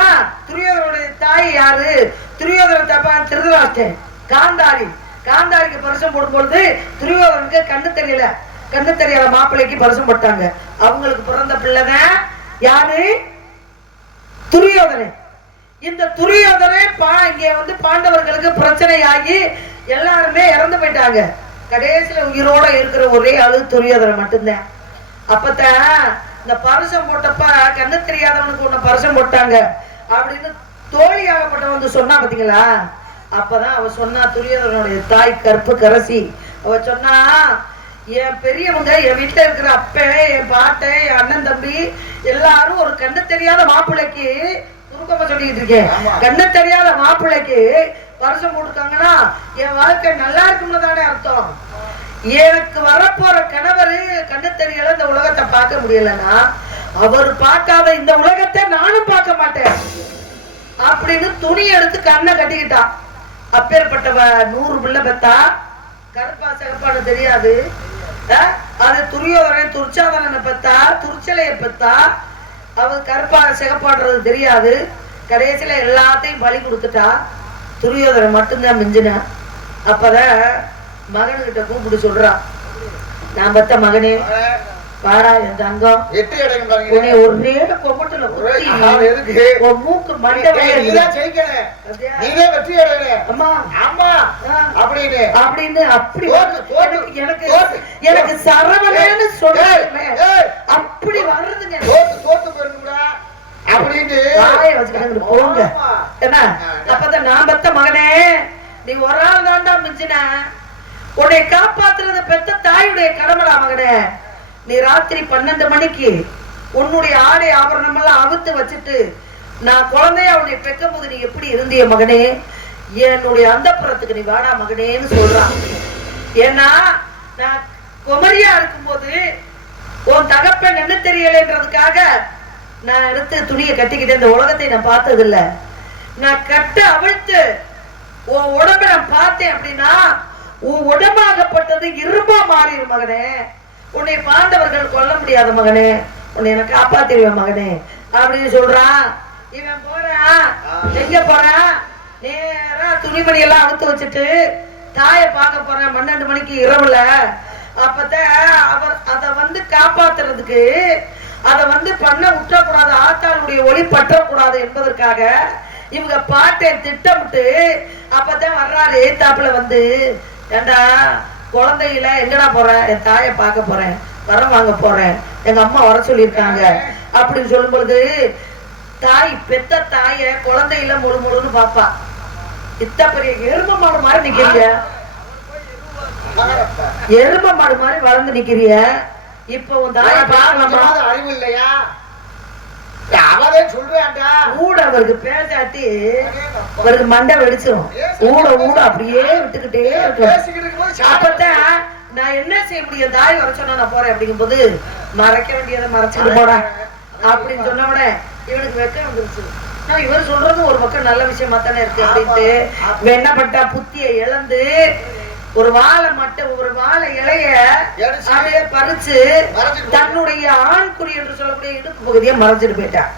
துரியோதரனுடைய தாய் யாரு? துரியோதரன் தப்பான் திருதராஷ்டிரன். காந்தாரி. காந்தாரிக்கு பரிசம் போடும் பொழுது துரியோதரனுக்கு கண்ணு தெரியல. கண்ணு தெரியாத மாப்பிள்ளைக்கு பரிசம் போட்டாங்க. அவங்களுக்கு பிறந்த பிள்ளைதான் யாரு? துரியோதனன். இந்த துரியோதனன் இங்க வந்து பாண்டவர்களுக்கு பிரச்சனை ஆகி எல்லாருமே இறந்து போயிட்டாங்க. கடைசியில உயிரோட இருக்கிற ஒரே ஆளு துரியோதனன் மட்டும்தான். அப்பதான் இந்த பரிசம் போட்டப்ப கண்ணு தெரியாதவனுக்கு ஒண்ணு பரிசம் போட்டாங்க அப்படின்னு தோழியாகப்பட்ட வந்து சொன்னா பாத்தீங்களா? அப்பதான் அவ சொன்னா, துரியோதனுடைய தாய் கற்பு கரசி. அவ சொன்னா, என் பெரியவங்க, என் வீட்டுல இருக்கிற அப்ப, என் பாட்டை, என் அண்ணன் தம்பி எல்லாரும் ஒரு கண்ணு தெரியாத மாப்பிள்ளைக்கு, துருக்கமா சொல்லிட்டு இருக்கேன், கண்ணு தெரியாத மாப்பிள்ளைக்கு வருஷம் போட்டுருக்காங்கன்னா என் வாழ்க்கை நல்லா இருக்கும்னு தானே அர்த்தம். எனக்கு வரப்போற கணவர் கண்ணு தெரியல, இந்த உலகத்தை பார்க்க முடியலன்னா அவர் பார்க்காத இந்த உலகத்தை நானும் பார்க்க மாட்டேன் அப்படின்னு துணி எடுத்து கண்ணை கட்டிக்கிட்டான். அப்பேற்பட்டவ 100 பிள்ளை பெத்தா. கருப்பா சிகப்பான்னு தெரியாது. அது துரியோதரன் துர்ச்சாதனனை பெத்தா, துர்ச்சலைய பெத்தா. அவ கருப்பா சிகப்பாடுறது தெரியாது. கடைசியில எல்லாத்தையும் பலி கொடுத்துட்டா. துரியோதரன் மட்டும்தான் மிஞ்சினா. அப்பதான் மகன்கிட்ட கூப்பிட்டு சொல்றான், நான் பெத்த மகனே பாரா, என் தங்கம், ஒரே கொம்பட்டுல மூக்கு மண்டை அப்படின்னு அப்படி எனக்கு சரவணன்னு சொல்றேன். அப்படி வர்றதுங்க போங்க. என்ன? அப்பதான் நான் பெத்த மகனே, நீ ஒரு ஆள் தாண்டா மிஞ்சின. உன்னை காப்பாத்துறது பெத்த தாயுடைய கடமைடா மகனே. நீ ராத்திரி 12 மணிக்கு உன்னுடைய ஆடை ஆபரணம் எல்லாம் அவுத்து வச்சுட்டு நான் குழந்தையா உன்னை பெக்கும் போது நீ எப்படி இருந்திய மகனே, என்னுடைய அந்தப்புறத்துக்கு நீ வாடா மகனேன்னு சொல்றான். ஏன்னா நான் குமரியா இருக்கும்போது உன் தகப்பன் என்ன தெரியலன்றதுக்காக நான் எடுத்து துணியை கட்டிக்கிட்டு இந்த உலகத்தை நான் பார்த்தது இல்ல. நான் கட்ட அவிழ்த்து உன் உடம்ப நான் பார்த்தேன் அப்படின்னா உன் உடம்பாகப்பட்டது இரும்பா மாறிடும் மகனே. உன்னை பாண்டவர்கள் கொல்ல முடியாத மகனே, உன்னை எனக்கு காப்பாத்திருவேன் மகனே அப்படின்னு சொல்றான். இவன் போறான். எங்க போறான்? நேரா துணிமணி எல்லாம் அவுத்து வச்சுட்டு தாயை பார்க்க போறேன் 12 மணிக்கு இரவுல. அப்பதான் அவர் அதை வந்து காப்பாத்துறதுக்கு, அதை வந்து பண்ண விட்டக்கூடாது, ஆத்தாளுடைய ஒளி பற்றக்கூடாது என்பதற்காக இவங்க பாட்டை திட்டமிட்டு அப்பதான் வர்றாரு. ஏத்தாப்புல வந்து, ஏண்டா குழந்தையில எங்கடா போறேன்? என் தாயை பார்க்க போறேன், வரம் வாங்க போறேன், எங்க அம்மா வர சொல்லியிருக்காங்க அப்படின்னு சொல்லும் பொழுது தாய் பெத்த தாய குழந்தையில முழு முழுன்னு பாப்பா. இத்த பெரிய எரும மாடு மாதிரி நிக்கிறீங்க, எரும மாடு மாதிரி வளர்ந்து நிக்கிறீங்க. இப்ப உன் தாய பாக்கலாமா? அறிவு இல்லையா? அவரே சொல்றாண்டா ஊட அவருக்கு பேசாட்டி அவருக்கு மண்டை வெடிச்சிடும். ஊட ஊட அப்படியே விட்டுக்கிட்டே இருக்கும். அப்பதான் நான் என்ன செய்ய முடியும், தாய் வர சொன்னா நான் போறேன் அப்படிங்கும் போது மறைக்க வேண்டியதை மறைச்சிட்டு போட அப்படின்னு சொன்ன உடனே இவனுக்கு வெக்கம் வந்துருச்சு. நான் இவர் சொல்றது ஒரு பக்கம் நல்ல விஷயமா தானே இருக்கு அப்படின்ட்டு என்ன பண்ணா புத்தியை இழந்து ஒரு வாழை ஒரு வாழை இலைய அப்படியே பறிச்சு தன்னுடைய ஆண்குறி என்று சொல்லக்கூடிய இடுப்பு பகுதியை மறைச்சிட்டு போயிட்டான்.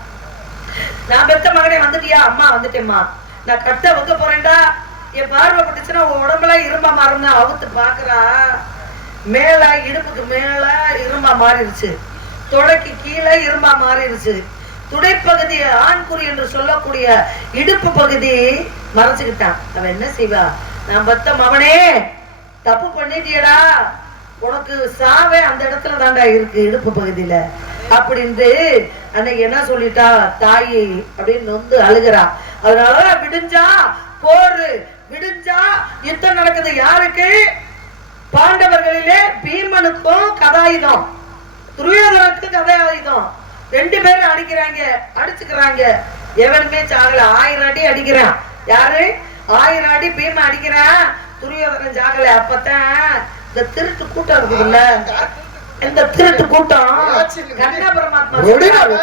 நான் பெத்த மகனே வந்துட்டியா? அம்மா வந்துட்டேம்மா, நான் கட்ட வைக்க போறேன்டா. என் பார்வை பட்டுச்சுன்னா உடம்புல இரும்பா மாறும்னு அவுத்து பாக்குறா. மேல இடுப்புக்கு மேல இரும்பா மாறிடுச்சு, தொடைக்கு கீழே இரும்பா மாறிடுச்சு. துடைப்பகுதி ஆண்குறி என்று சொல்லக்கூடிய இடுப்பு பகுதி மறைச்சுக்கிட்டான். அவன் என்ன செய்வா? நான் பெத்த மகனே தப்பு பண்ணிட்டியடா, உனக்கு சாவே அந்த இடத்துல தாண்டா இருக்கு இடுப்பு பகுதியில அப்படின்ட்டு அன்னைக்கு என்ன சொல்லிட்டா தாயி அப்படின்னு வந்து அழுகிறா. அதனால விடிஞ்சா போரு, விடிஞ்சா யுத்தம் நடக்குது. யாருக்கு? பாண்டவர்களிலே பீமனுக்கும் கதாயுதம், துரியோதனுக்கும் கதாயுதம். 2 பேரும் அடிக்கிறாங்க, அடிச்சுக்கிறாங்க. எவனுமே சாகல. 1000 அடி அடிக்கிறான். யாரு? 1000 அடி பீம அடிக்கிறான், துரியோதனன் சாகல. அப்பதான் இந்த திருட்டு கூட்டம் இருக்குதுல்ல, இந்த திருட்டு கூட்டம் கண்ண பரமாத்மா சொல்றாரு.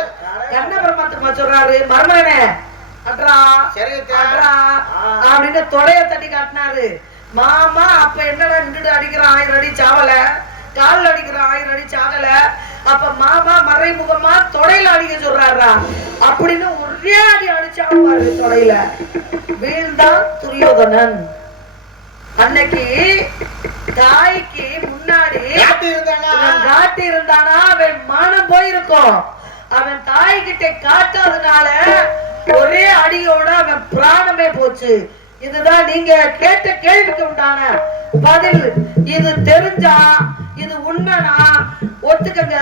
கண்ண பரமாத்மா சொல்றாரு, மருமகனே அட்ரா அட்ரா அப்படின்னு தொடைய தட்டி காட்டினாரு. மாமா அப்ப என்னடா நின்று அடிக்கிறான் 1000 அடி சாவல, காலில் அடிக்கிறான் 1000 அடி சாகல. அப்ப மாமா மறைமுகமா தொடையில அடிக்க சொல்றாரா அப்படின்னு ஒரே அடி அடிச்சாரு. தொடையில வீழ்ந்தான் துரியோதனன். அன்னைக்கு தாய்க்கு முன்னாடி காட்டி இருந்தானா அவன் மானம் போயிருக்கும். அவன் தாய்கிட்ட காட்டாதனால ஒரே அடியோட அவன் பிராணமே போச்சு. இதுதான் நீங்க கேட்ட கேள்விக்கு உண்டான பதில். இது தெரிஞ்சா இது உண்மைனா ஒத்துக்கங்க,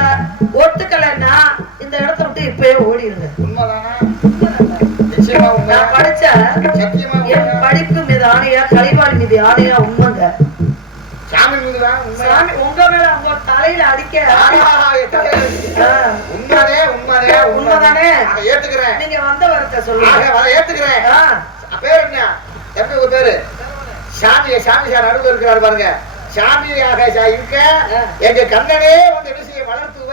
ஒத்துக்கலன்னா இந்த இடத்த விட்டு இப்பயே ஓடிடுங்க. நான் படிச்ச என் படிப்பு மீது ஆணையா, கலைவாணி மீது ஆணையா உண்மைங்க. சாமி உங்க மேல உங்க தலையில அடிக்க உண்மைதானே? ஏத்துக்கிறேன். நீங்க வந்த வரத்தை சொல்லுங்க. ஏத்துக்கிறேன். பேர் என்ன? எப்படி ஒரு பேரு? சாமி. சாமி சார் நடுவில் இருக்கிறாரு பாருங்க. சாமியாக இருக்க எங்க கண்ணனே வந்து என்ன செய்ய வளர்த்துவ.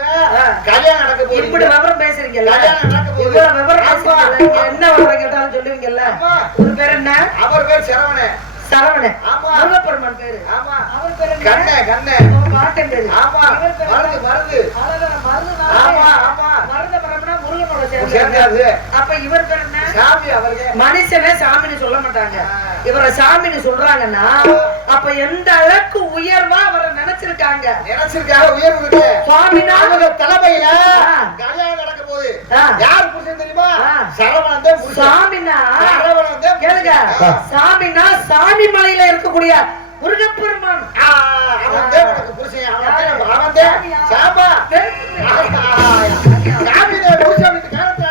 கல்யாணம் நடக்க போகுது. இப்படி விவரம் பேசுறீங்கல்ல, கல்யாணம் நடக்க போகுது. இவ்வளவு விவரம் பேசுறீங்கல்ல, நீங்க என்ன விவரம் கேட்டாலும் சொல்லுவீங்கல்ல. ஒரு பேர் என்ன? அவர் பேர் சரவணன். சரவணன். ஆமா. முருகப்பெருமான் பேரு. ஆமா. அவர் பேரு கண்ணே. கண்ணே பாட்டன் பேரு. ஆமா. மருது. மருது. ஆமா. ஆமா. மருத பரமனா முருகனோட சேர்ந்தது. அப்ப இவர் பேர் என்ன? சாமி. அவருக்கு மனுஷனே சாமின்னு சொல்ல மாட்டாங்க. இவரை சாமின்னு சொல்றாங்கன்னா அப்ப எந்த அளவுக்கு உயர்வா அவரை நினைச்சிருக்காங்க. உயர்வு சுவாமினா தலைமையில கல்யாணம் நடக்க போகுது. யார் புருஷன் தெரியுமா? சரவணன் தான் புருஷன். சாமினா சரவணன் தான் கேளுங்க. சாமினா சாமி மலையில இருக்கக்கூடிய முருகப்பெருமான். அவன் தான் உனக்கு புருஷன். அவன் தான் சாமா. சாமியோட புருஷன் காலத்துல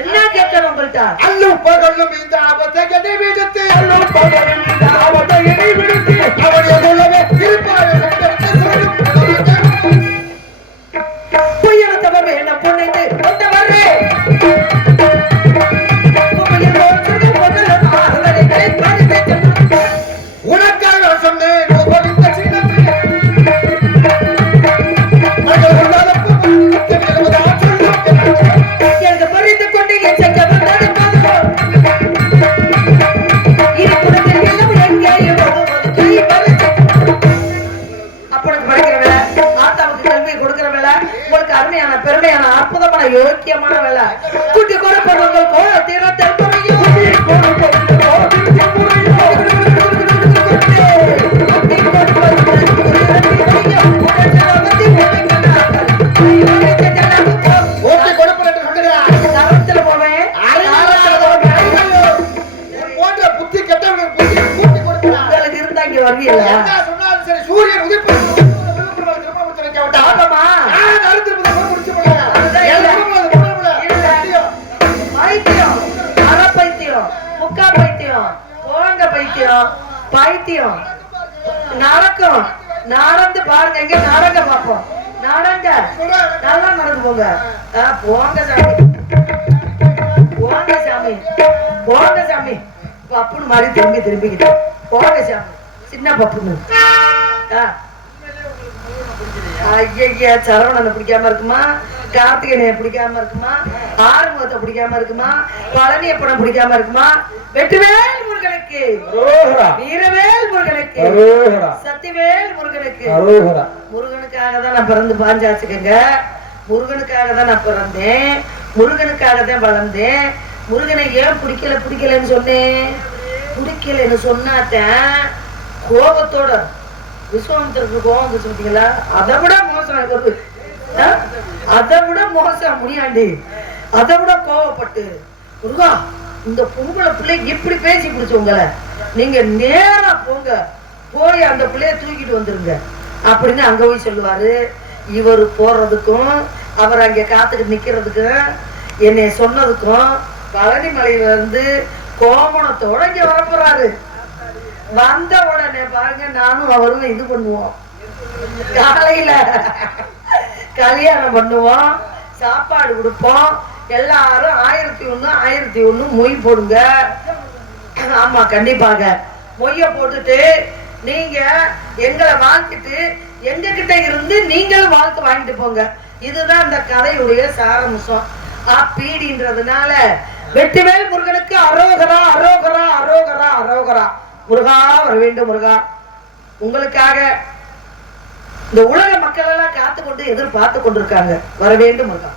என்ன கேட்கணும் உங்கள்ட்ட? அல்லும் பகலும் இந்த ஆபத்தை கதை விடுத்து, அல்லும் பகலும் இந்த ஆபத்தை கதை விடுத்து, அவனுடைய சொல்லவே இருப்பாரு புயலத்தவர் என்ன பொண்ணைந்து கொண்டவரே உனக்காக சொன்னேன். பெருமையான அற்புதமான யோக்கியமான வேலை. குட்டி கொடுப்பவர்கள் கோலத்தில் போவேன். புத்தி கெட்டவங்களுக்கு இருந்தா இங்க வருவீங்களா? சூரியன் உதிப்பு பைத்தியம் பைத்தியம் நடக்கும். நடந்து பாருங்க, இங்க நடங்க பாப்போம். நடங்க, நல்லா நடந்து போங்க. போங்க சாமி, போங்க சாமி, போங்க சாமி. பப்புன்னு மாதிரி திரும்பிக்கிட்டு போங்க சாமி. சின்ன பப்புன்னு. ஐயா, சரவணனை பிடிக்காம இருக்குமா? கார்த்திகனைய பிடிக்காம இருக்குமா? ஆறுமுகத்தை பிடிக்காம இருக்குமா? பழனியப்படம் பிடிக்காம இருக்குமா? வெற்றிவேல் முருகனுக்கு, வீரவேல் முருகனுக்கு, சத்திவேல் முருகனுக்கு. முருகனுக்காக தான் நான் பிறந்து பாஞ்சாச்சுக்கங்க. முருகனுக்காக தான் நான் பிறந்தேன், முருகனுக்காக தான் வளர்ந்தேன். முருகனை ஏன் பிடிக்கலன்னு சொன்னேன். பிடிக்கலன்னு சொன்னாத்தான் கோபத்தோட விஸ்வாமித்திரருக்கு கோபம் வந்துச்சு பார்த்தீங்களா? அதை விட மோசம் எனக்கு, அதை விட மோசம் முடியாண்டி, அதை விட கோவப்பட்டு முருகா இந்த பொம்பளை பிள்ளை இப்படி பேசி பிடிச்ச உங்களை, நீங்க நேரா போங்க, போய் அந்த பிள்ளைய தூக்கிட்டு வந்துருங்க அப்படின்னு அங்க போய் சொல்லுவாரு. இவர் போறதுக்கும் அவர் அங்க காத்துக்கு நிக்கிறதுக்கும் என்னை சொன்னதுக்கும் பழனி மலையில இருந்து கோமணத்தோட இங்க வரப்போறாரு. வந்த உடனே பாருங்க, நானும் அவரும் இது பண்ணுவோம், காலையில கல்யாணம் பண்ணுவோம், சாப்பாடு கொடுப்போம். எல்லாரும் 1001 மொய் போடுங்க. ஆமா, கண்டிப்பாக மொய்ய போட்டுட்டு நீங்க எங்களை வாழ்த்துட்டு எங்க கிட்ட இருந்து நீங்களும் வாழ்த்து வாங்கிட்டு போங்க. இதுதான் இந்த கதையுடைய சாரம்சம். பீடின்றதுனால வெற்றிவேல் முருகனுக்கு அரோகரா அரோகரா அரோகரா அரோகரா. முருகா வர வேண்டும் முருகா. உங்களுக்காக இந்த உலக மக்கள் எல்லாம் காத்து கொண்டு எதிர்பார்த்து கொண்டிருக்காங்க. வர வேண்டும் முருகா.